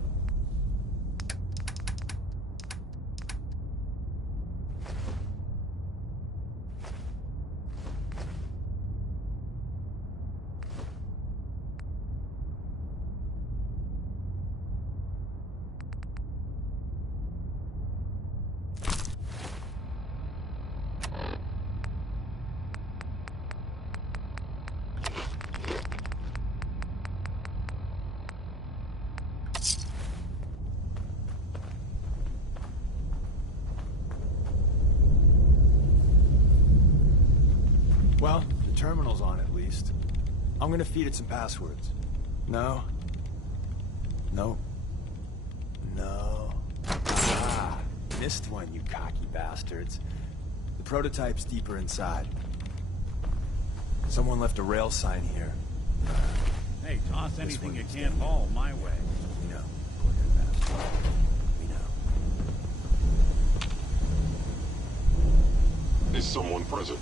Well, the terminal's on at least. I'm gonna feed it some passwords. No. No. No. Ah, missed one, you cocky bastards. The prototype's deeper inside. Someone left a rail sign here. Hey, toss anything you can't haul my way. We know. Poor good bastard. We know. Is someone present?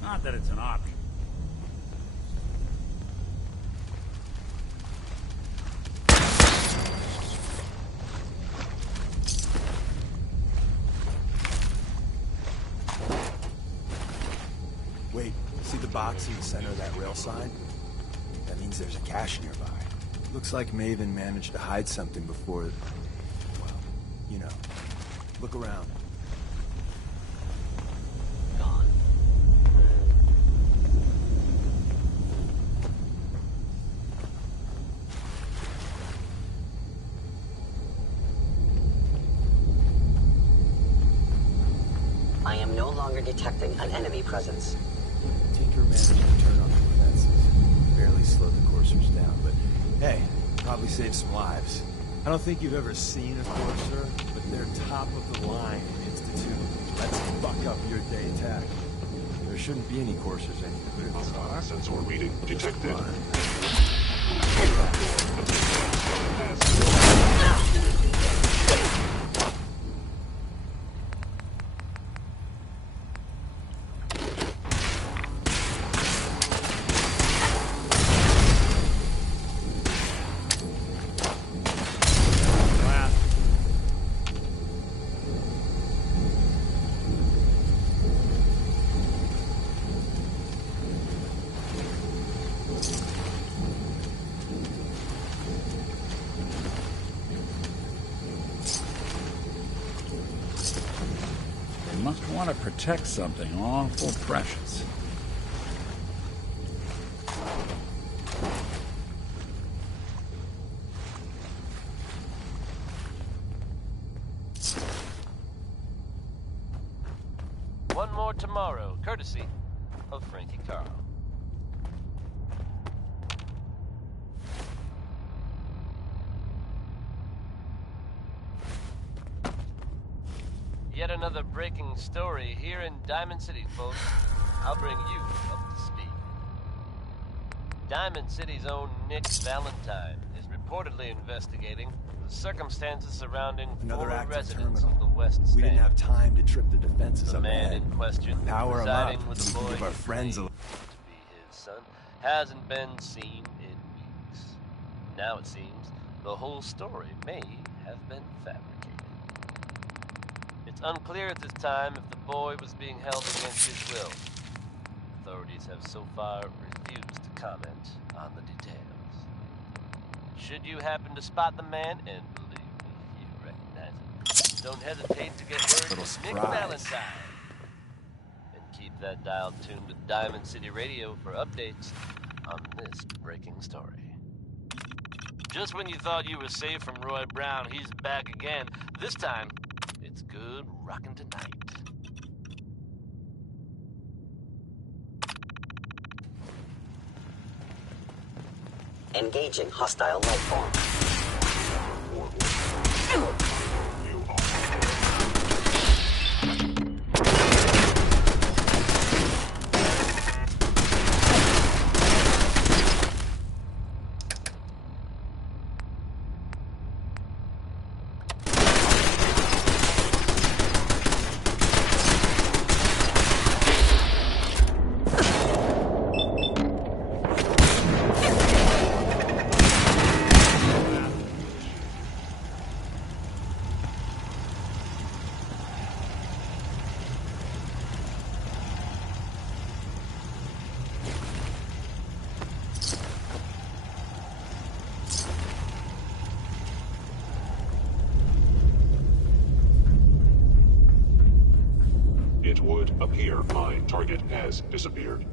Not that it's an option. Wait, see the box in the center of that rail sign? That means there's a cache nearby. Looks like Maven managed to hide something before... well, you know. Look around. I am no longer detecting an enemy presence. Tinker managed to turn on the defenses. Barely slowed the coursers down, but hey, probably saved some lives. I don't think you've ever seen a courser, but they're top of the line in Institute. Let's fuck up your day tech. There shouldn't be any coursers anymore. Sensor reading detected. Must want to protect something awful precious. One more tomorrow, courtesy of Frankie Carl. Yet another breaking story here in Diamond City, folks. I'll bring you up to speed. Diamond City's own Nick Valentine is reportedly investigating the circumstances surrounding Another former active residents terminal. of the West Stand. We didn't have time to trip the defenses The up man ahead. in question, Power 'em residing up. with We a can boy give our he friends a claimed to be his son, hasn't been seen in weeks. Now it seems the whole story may have been fabricated. It's unclear at this time if the boy was being held against his will. Authorities have so far refused to comment on the details. Should you happen to spot the man, and believe me, you recognize him, don't hesitate to get word Little to Nick surprise. Valentine. And keep that dial tuned to Diamond City Radio for updates on this breaking story. Just when you thought you were safe from Roy Brown, he's back again. This time, it's good rockin' tonight. Engaging hostile life form. It would appear my target has disappeared.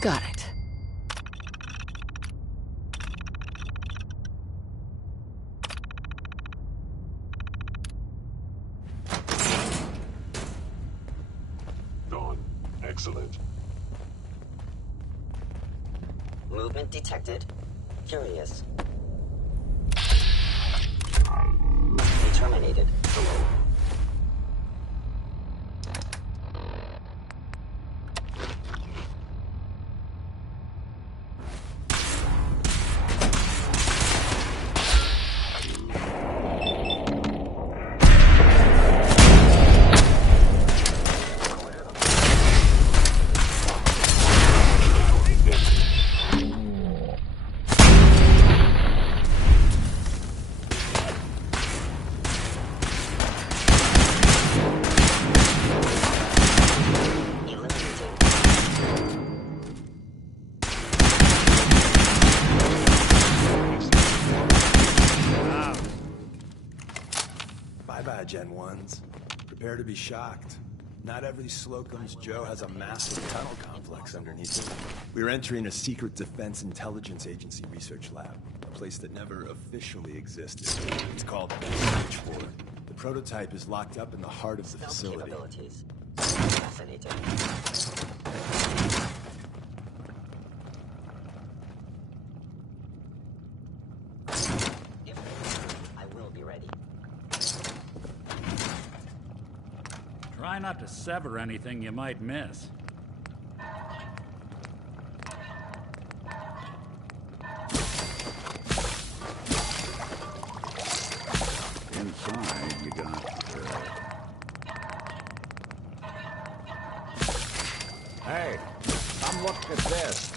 Got it. Gone. Excellent. Movement detected. Curious. Terminated. Bye-bye, Gen 1s. Prepare to be shocked. Not every Slocum's Joe has a massive tunnel complex underneath it. We're entering a secret Defense Intelligence Agency research lab, a place that never officially existed. It's called H4. The prototype is locked up in the heart of the facility. Capabilities. Fascinating. Try not to sever anything you might miss. Inside, you got... Hey, come look at this.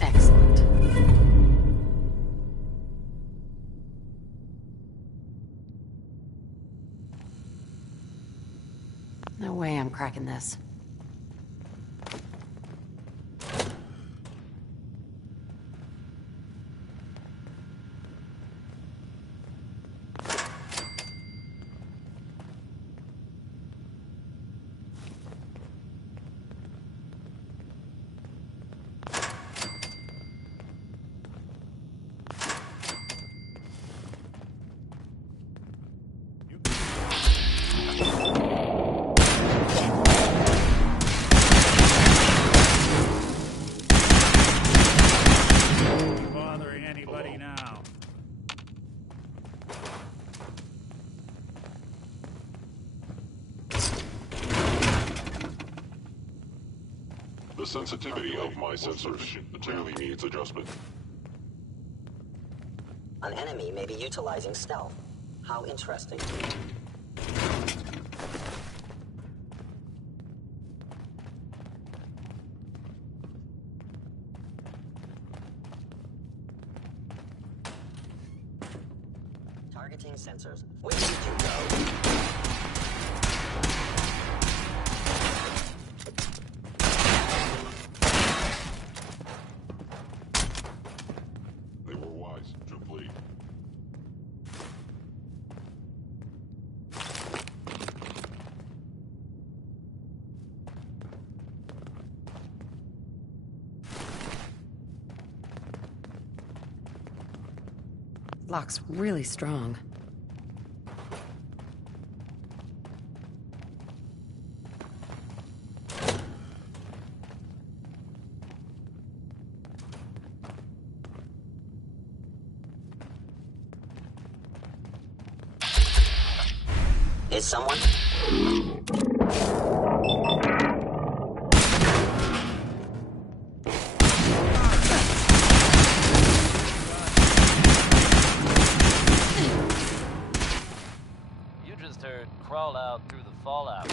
Excellent. No way I'm cracking this. Bothering anybody now? The sensitivity of my sensors clearly needs adjustment. An enemy may be utilizing stealth. How interesting. Targeting sensors. Where did you go? They were wise to flee. Lock's really strong. Is someone? You just heard crawl out through the fallout.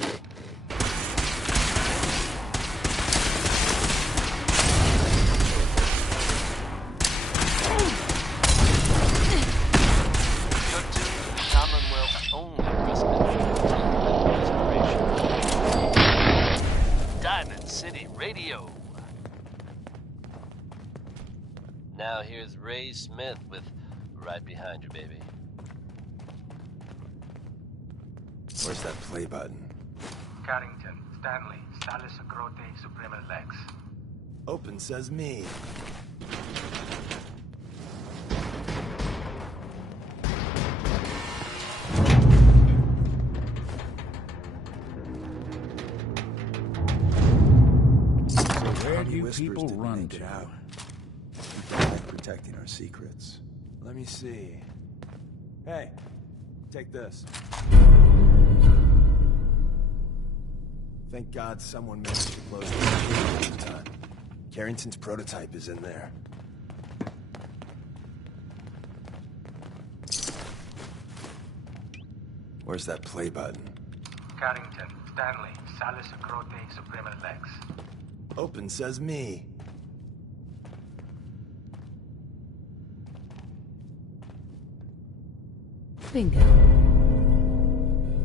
You're tuned to the Commonwealth's only restoration. Diamond City Radio. Now here's Ray Smith with Right Behind You, Baby. Where's that play button? Carrington, Stanley, Open says me. Where do you people run to? We died protecting our secrets. Let me see. Hey, take this. Thank God someone managed to close the door in time. Carrington's prototype is in there. Where's that play button? Carrington, Stanley, Salus Crote, Suprema Lex. Open says me. Bingo.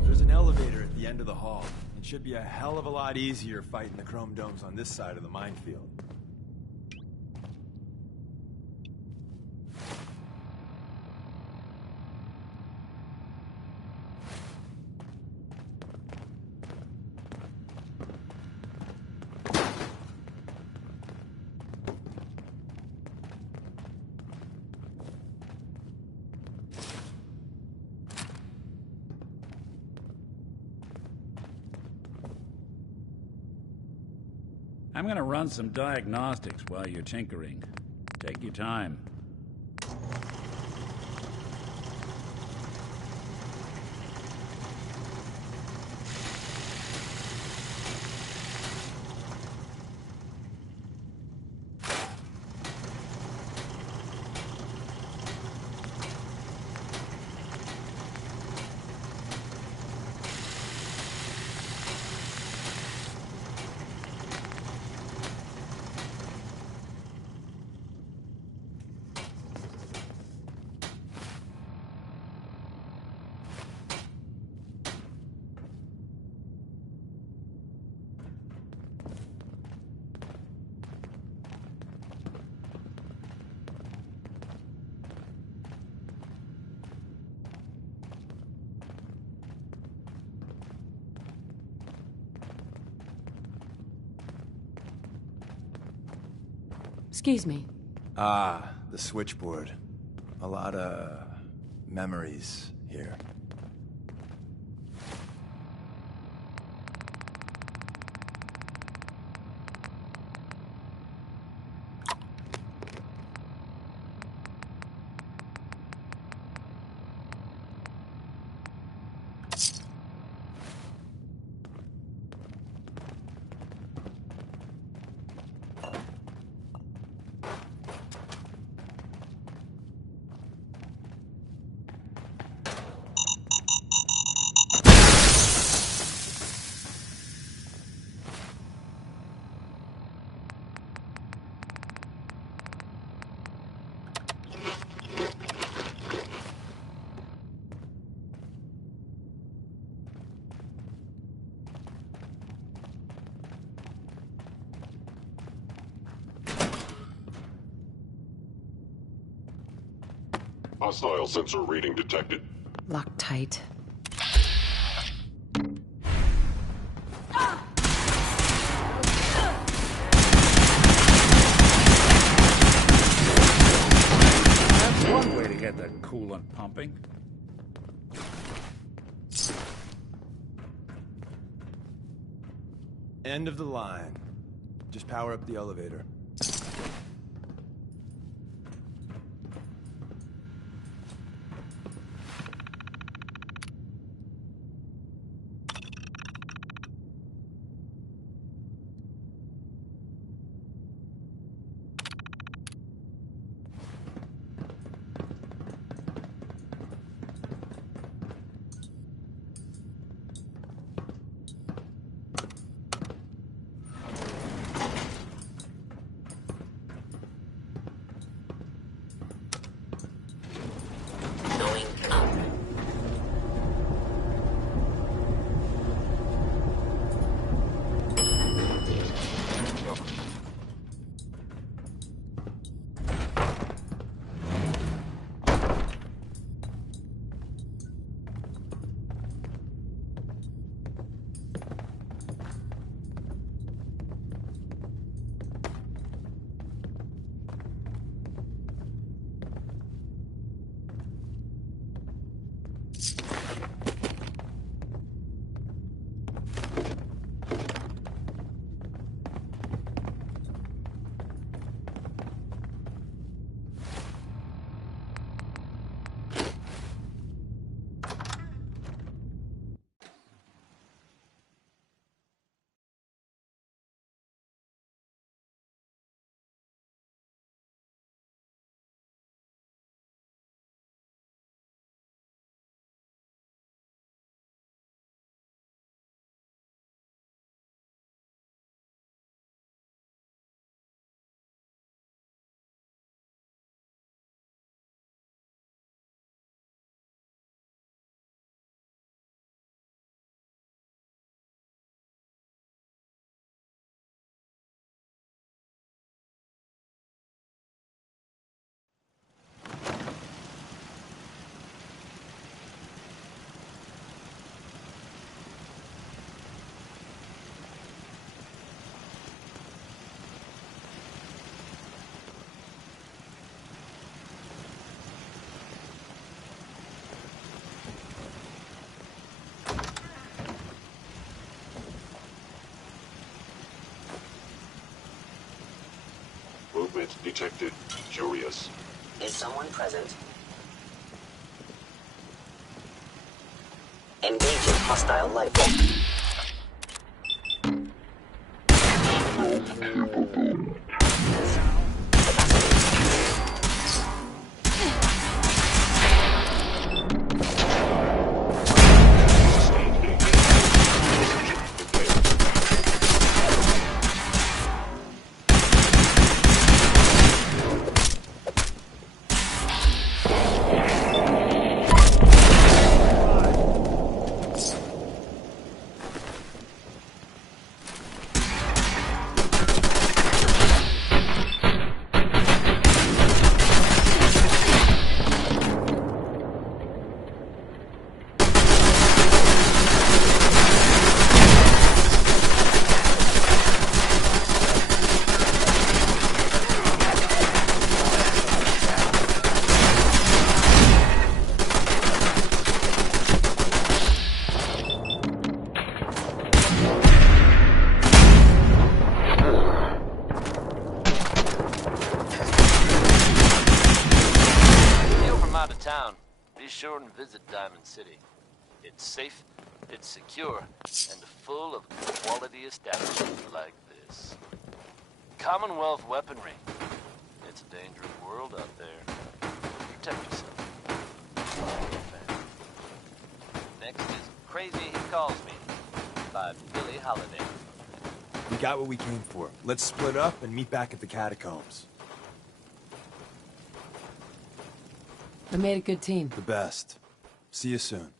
There's an elevator at the end of the hall. It should be a hell of a lot easier fighting the chrome domes on this side of the minefield. I'm gonna run some diagnostics while you're tinkering. Take your time. Excuse me. Ah, the switchboard. A lot of memories here. Hostile sensor reading detected. Locked tight. That's one way to get the coolant pumping. End of the line. Just power up the elevator. Target detected. Curious. Is someone present? Engaging hostile life form. Sure and visit Diamond City. It's safe, it's secure, and full of quality establishments like this. Commonwealth weaponry. It's a dangerous world out there. Protect yourself. Next is Crazy He Calls Me by Billie Holiday. We got what we came for. Let's split up and meet back at the catacombs. We made a good team. The best. See you soon.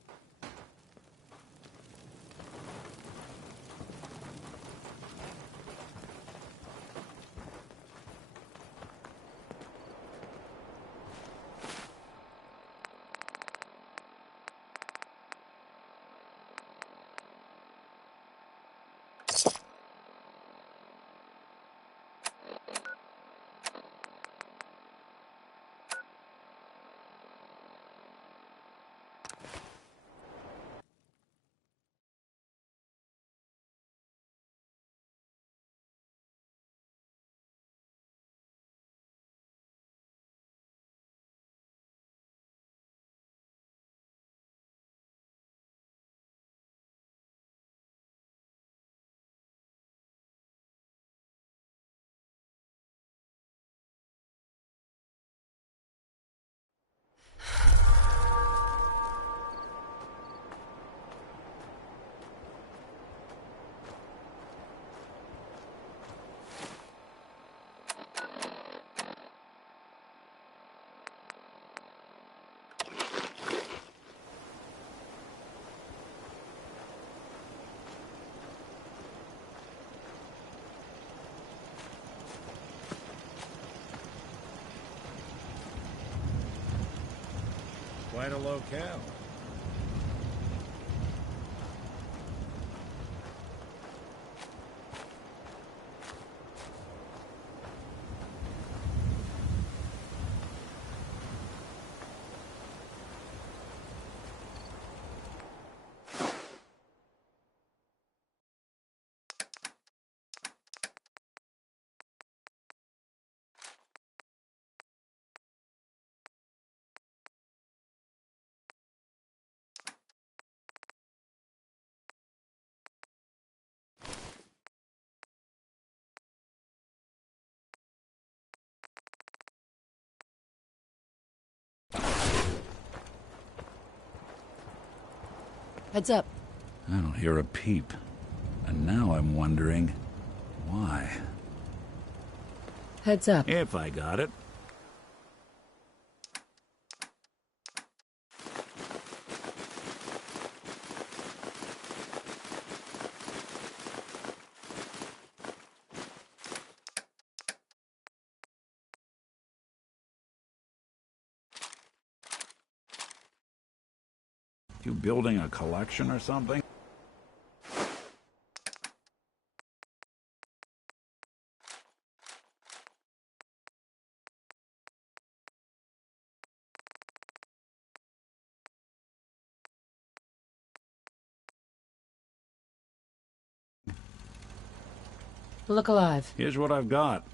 Quite a locale. Heads up. I don't hear a peep. And now I'm wondering why. Heads up. If I got it. You building a collection or something? Look alive. Here's what I've got.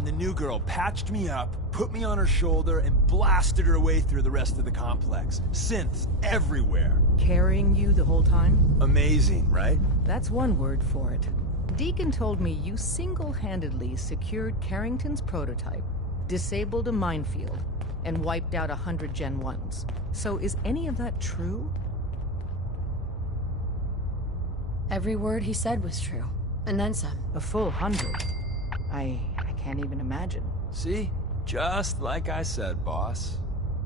and the new girl patched me up, put me on her shoulder, and blasted her way through the rest of the complex. Synths everywhere. Carrying you the whole time? Amazing, right? That's one word for it. Deacon told me you single-handedly secured Carrington's prototype, disabled a minefield, and wiped out 100 Gen 1s. So is any of that true? Every word he said was true. And then some. A full 100. I can't even imagine. See? Just like I said, boss.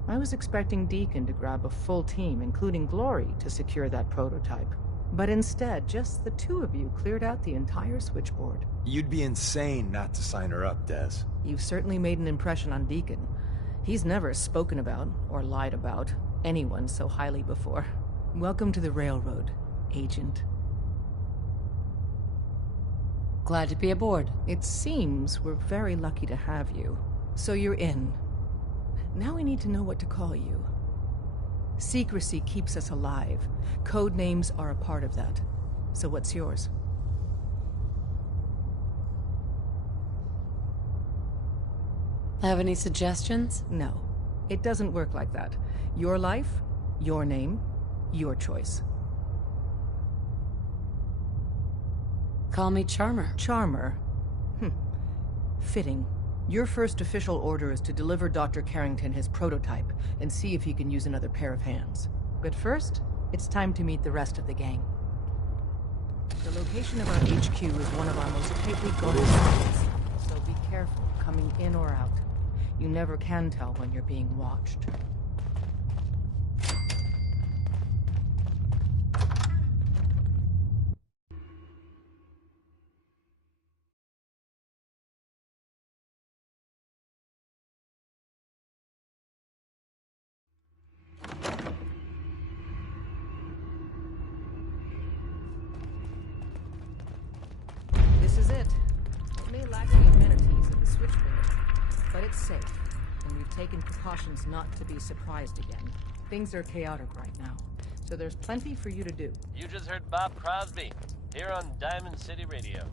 I was expecting Deacon to grab a full team, including Glory, to secure that prototype. But instead, just the two of you cleared out the entire switchboard. You'd be insane not to sign her up, Des. You've certainly made an impression on Deacon. He's never spoken about, or lied about, anyone so highly before. Welcome to the Railroad, Agent. Glad to be aboard. It seems we're very lucky to have you. So you're in. Now we need to know what to call you. Secrecy keeps us alive. Code names are a part of that. So what's yours? Have any suggestions? No. It doesn't work like that. Your life, your name, your choice. Call me Charmer. Charmer? Fitting. Your first official order is to deliver Dr. Carrington his prototype and see if he can use another pair of hands. But first, it's time to meet the rest of the gang. The location of our HQ is one of our most tightly guarded sites, so be careful coming in or out. You never can tell when you're being watched. This is it. It may lack the amenities of the switchboard, but it's safe, and we've taken precautions not to be surprised again. Things are chaotic right now, so there's plenty for you to do. You just heard Bob Crosby, here on Diamond City Radio.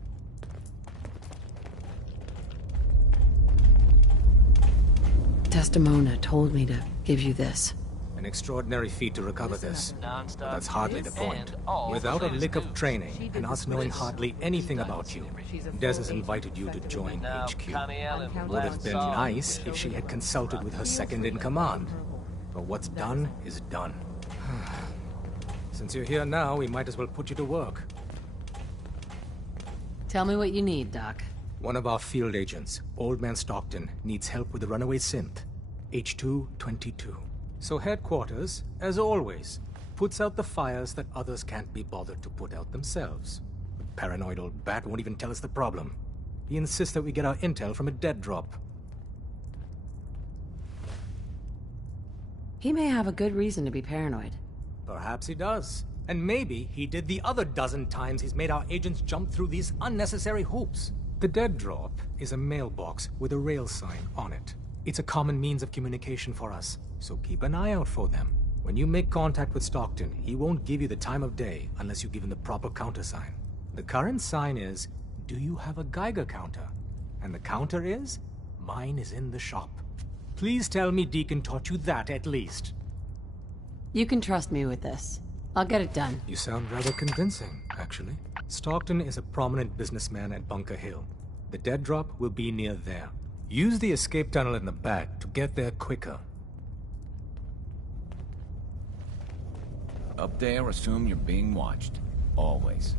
Desdemona told me to give you this. An extraordinary feat to recover this. Non-stop But that's hardly the hits point. and all Without the a latest lick of news. training, and us knowing hardly anything about you, Des has invited you to join Now, HQ. Connie Allen Would have been saw- nice if she had consulted with her second-in-command. But what's done is done. Since you're here now, we might as well put you to work. Tell me what you need, Doc. One of our field agents, Old Man Stockton, needs help with the runaway synth, H222. So headquarters, as always, puts out the fires that others can't be bothered to put out themselves. The paranoid old bat won't even tell us the problem. He insists that we get our intel from a dead drop. He may have a good reason to be paranoid. Perhaps he does. And maybe he did the other dozen times he's made our agents jump through these unnecessary hoops. The dead drop is a mailbox with a rail sign on it. It's a common means of communication for us, so keep an eye out for them. When you make contact with Stockton, he won't give you the time of day unless you give him the proper countersign. The current sign is, do you have a Geiger counter? And the counter is, mine is in the shop. Please tell me Deacon taught you that at least. You can trust me with this. I'll get it done. You sound rather convincing, actually. Stockton is a prominent businessman at Bunker Hill. The dead drop will be near there. Use the escape tunnel in the back to get there quicker. Up there, assume you're being watched. Always.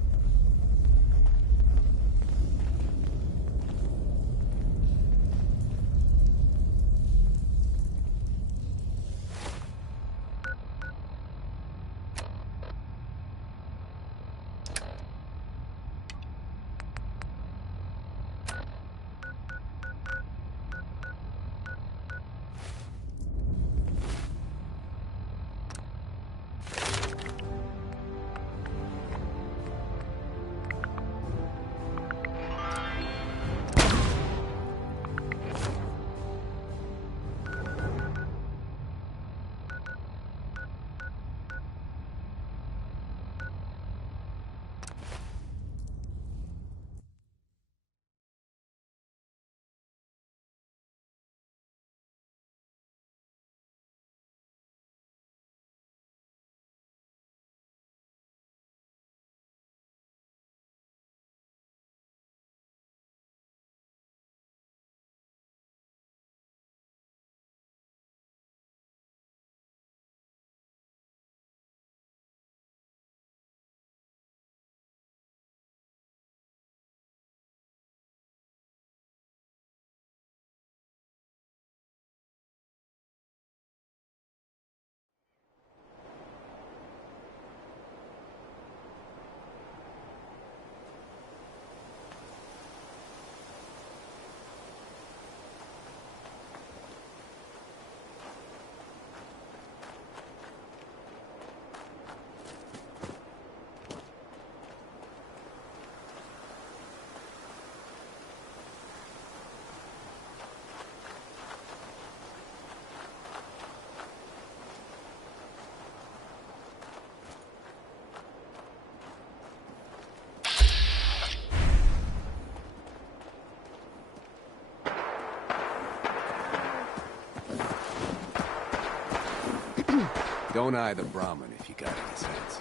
Don't eye the Brahmin if you got any sense.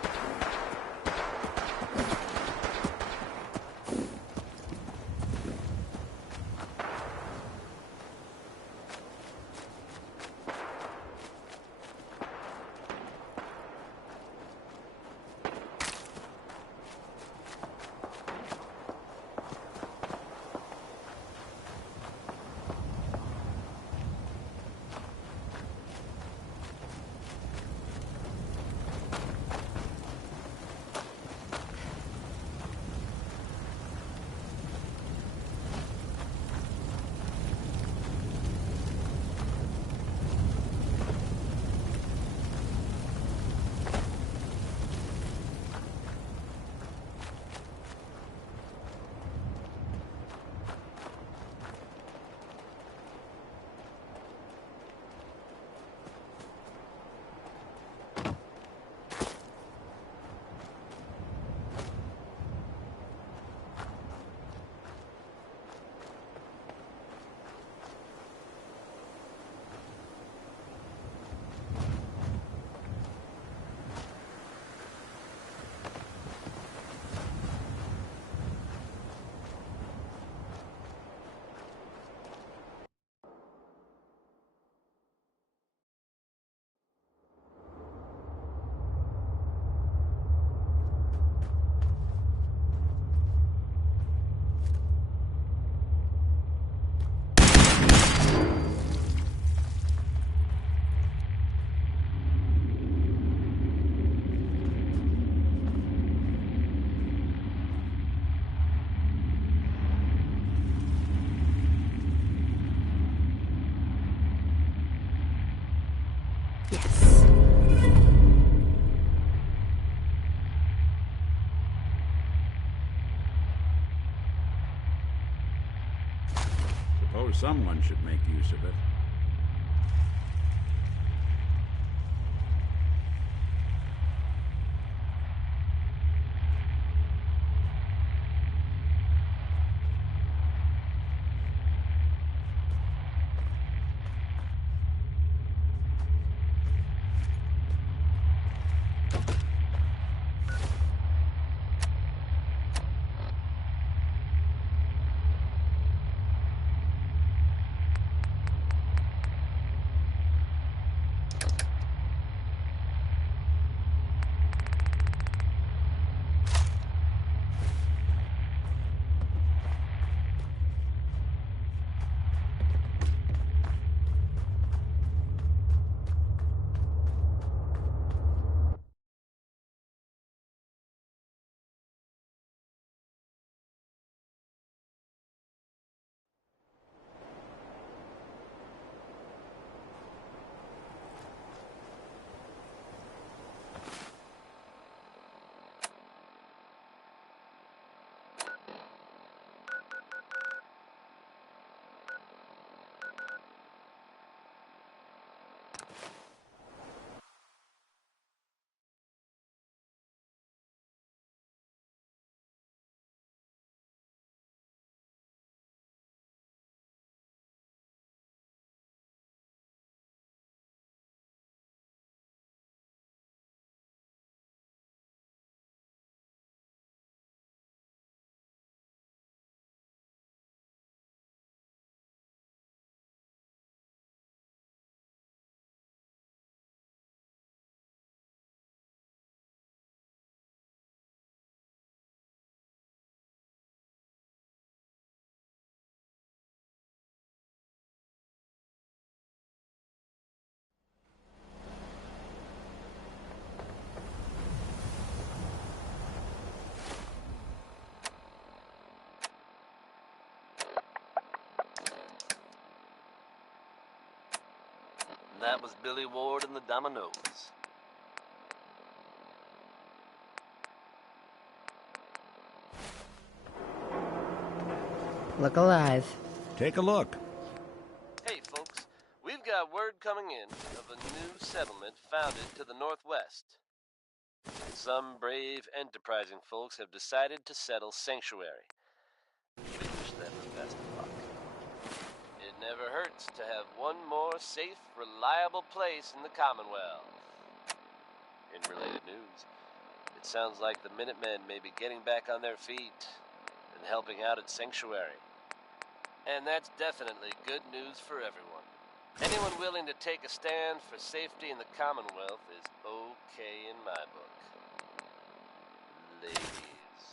Suppose someone should make use of it. That was Billy Ward and the Dominoes. Look alive. Take a look. Hey, folks, we've got word coming in of a new settlement founded to the northwest. Some brave, enterprising folks have decided to settle Sanctuary. We wish them the best of luck. It never hurts to have one more safe, reliable place in the Commonwealth. In related news, it sounds like the Minutemen may be getting back on their feet and helping out at Sanctuary. And that's definitely good news for everyone. Anyone willing to take a stand for safety in the Commonwealth is okay in my book. Ladies,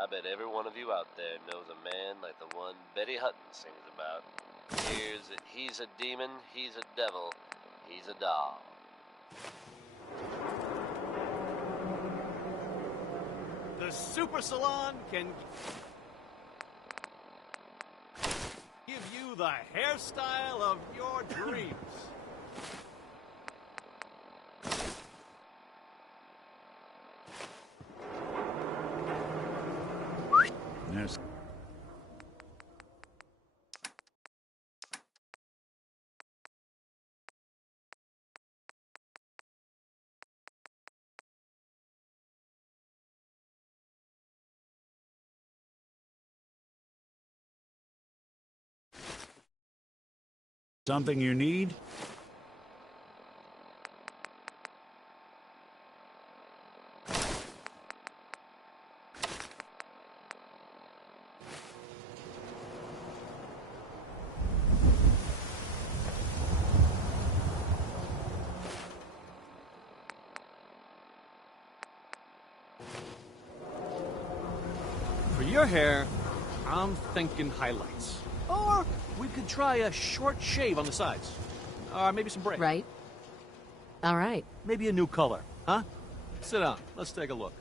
I bet every one of you out there knows a man like the one Betty Hutton sings about. He's a demon, he's a devil, he's a doll. The Super Salon can give you the hairstyle of your dreams. There's something you need? For your hair, I'm thinking highlights. Or we could try a short shave on the sides. Or maybe some braids. Right. All right. Maybe a new color, huh? Sit down. Let's take a look.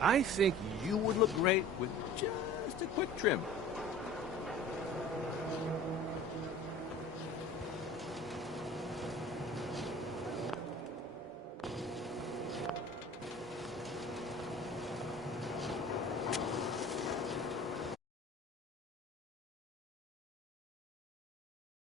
I think you would look great with just a quick trim.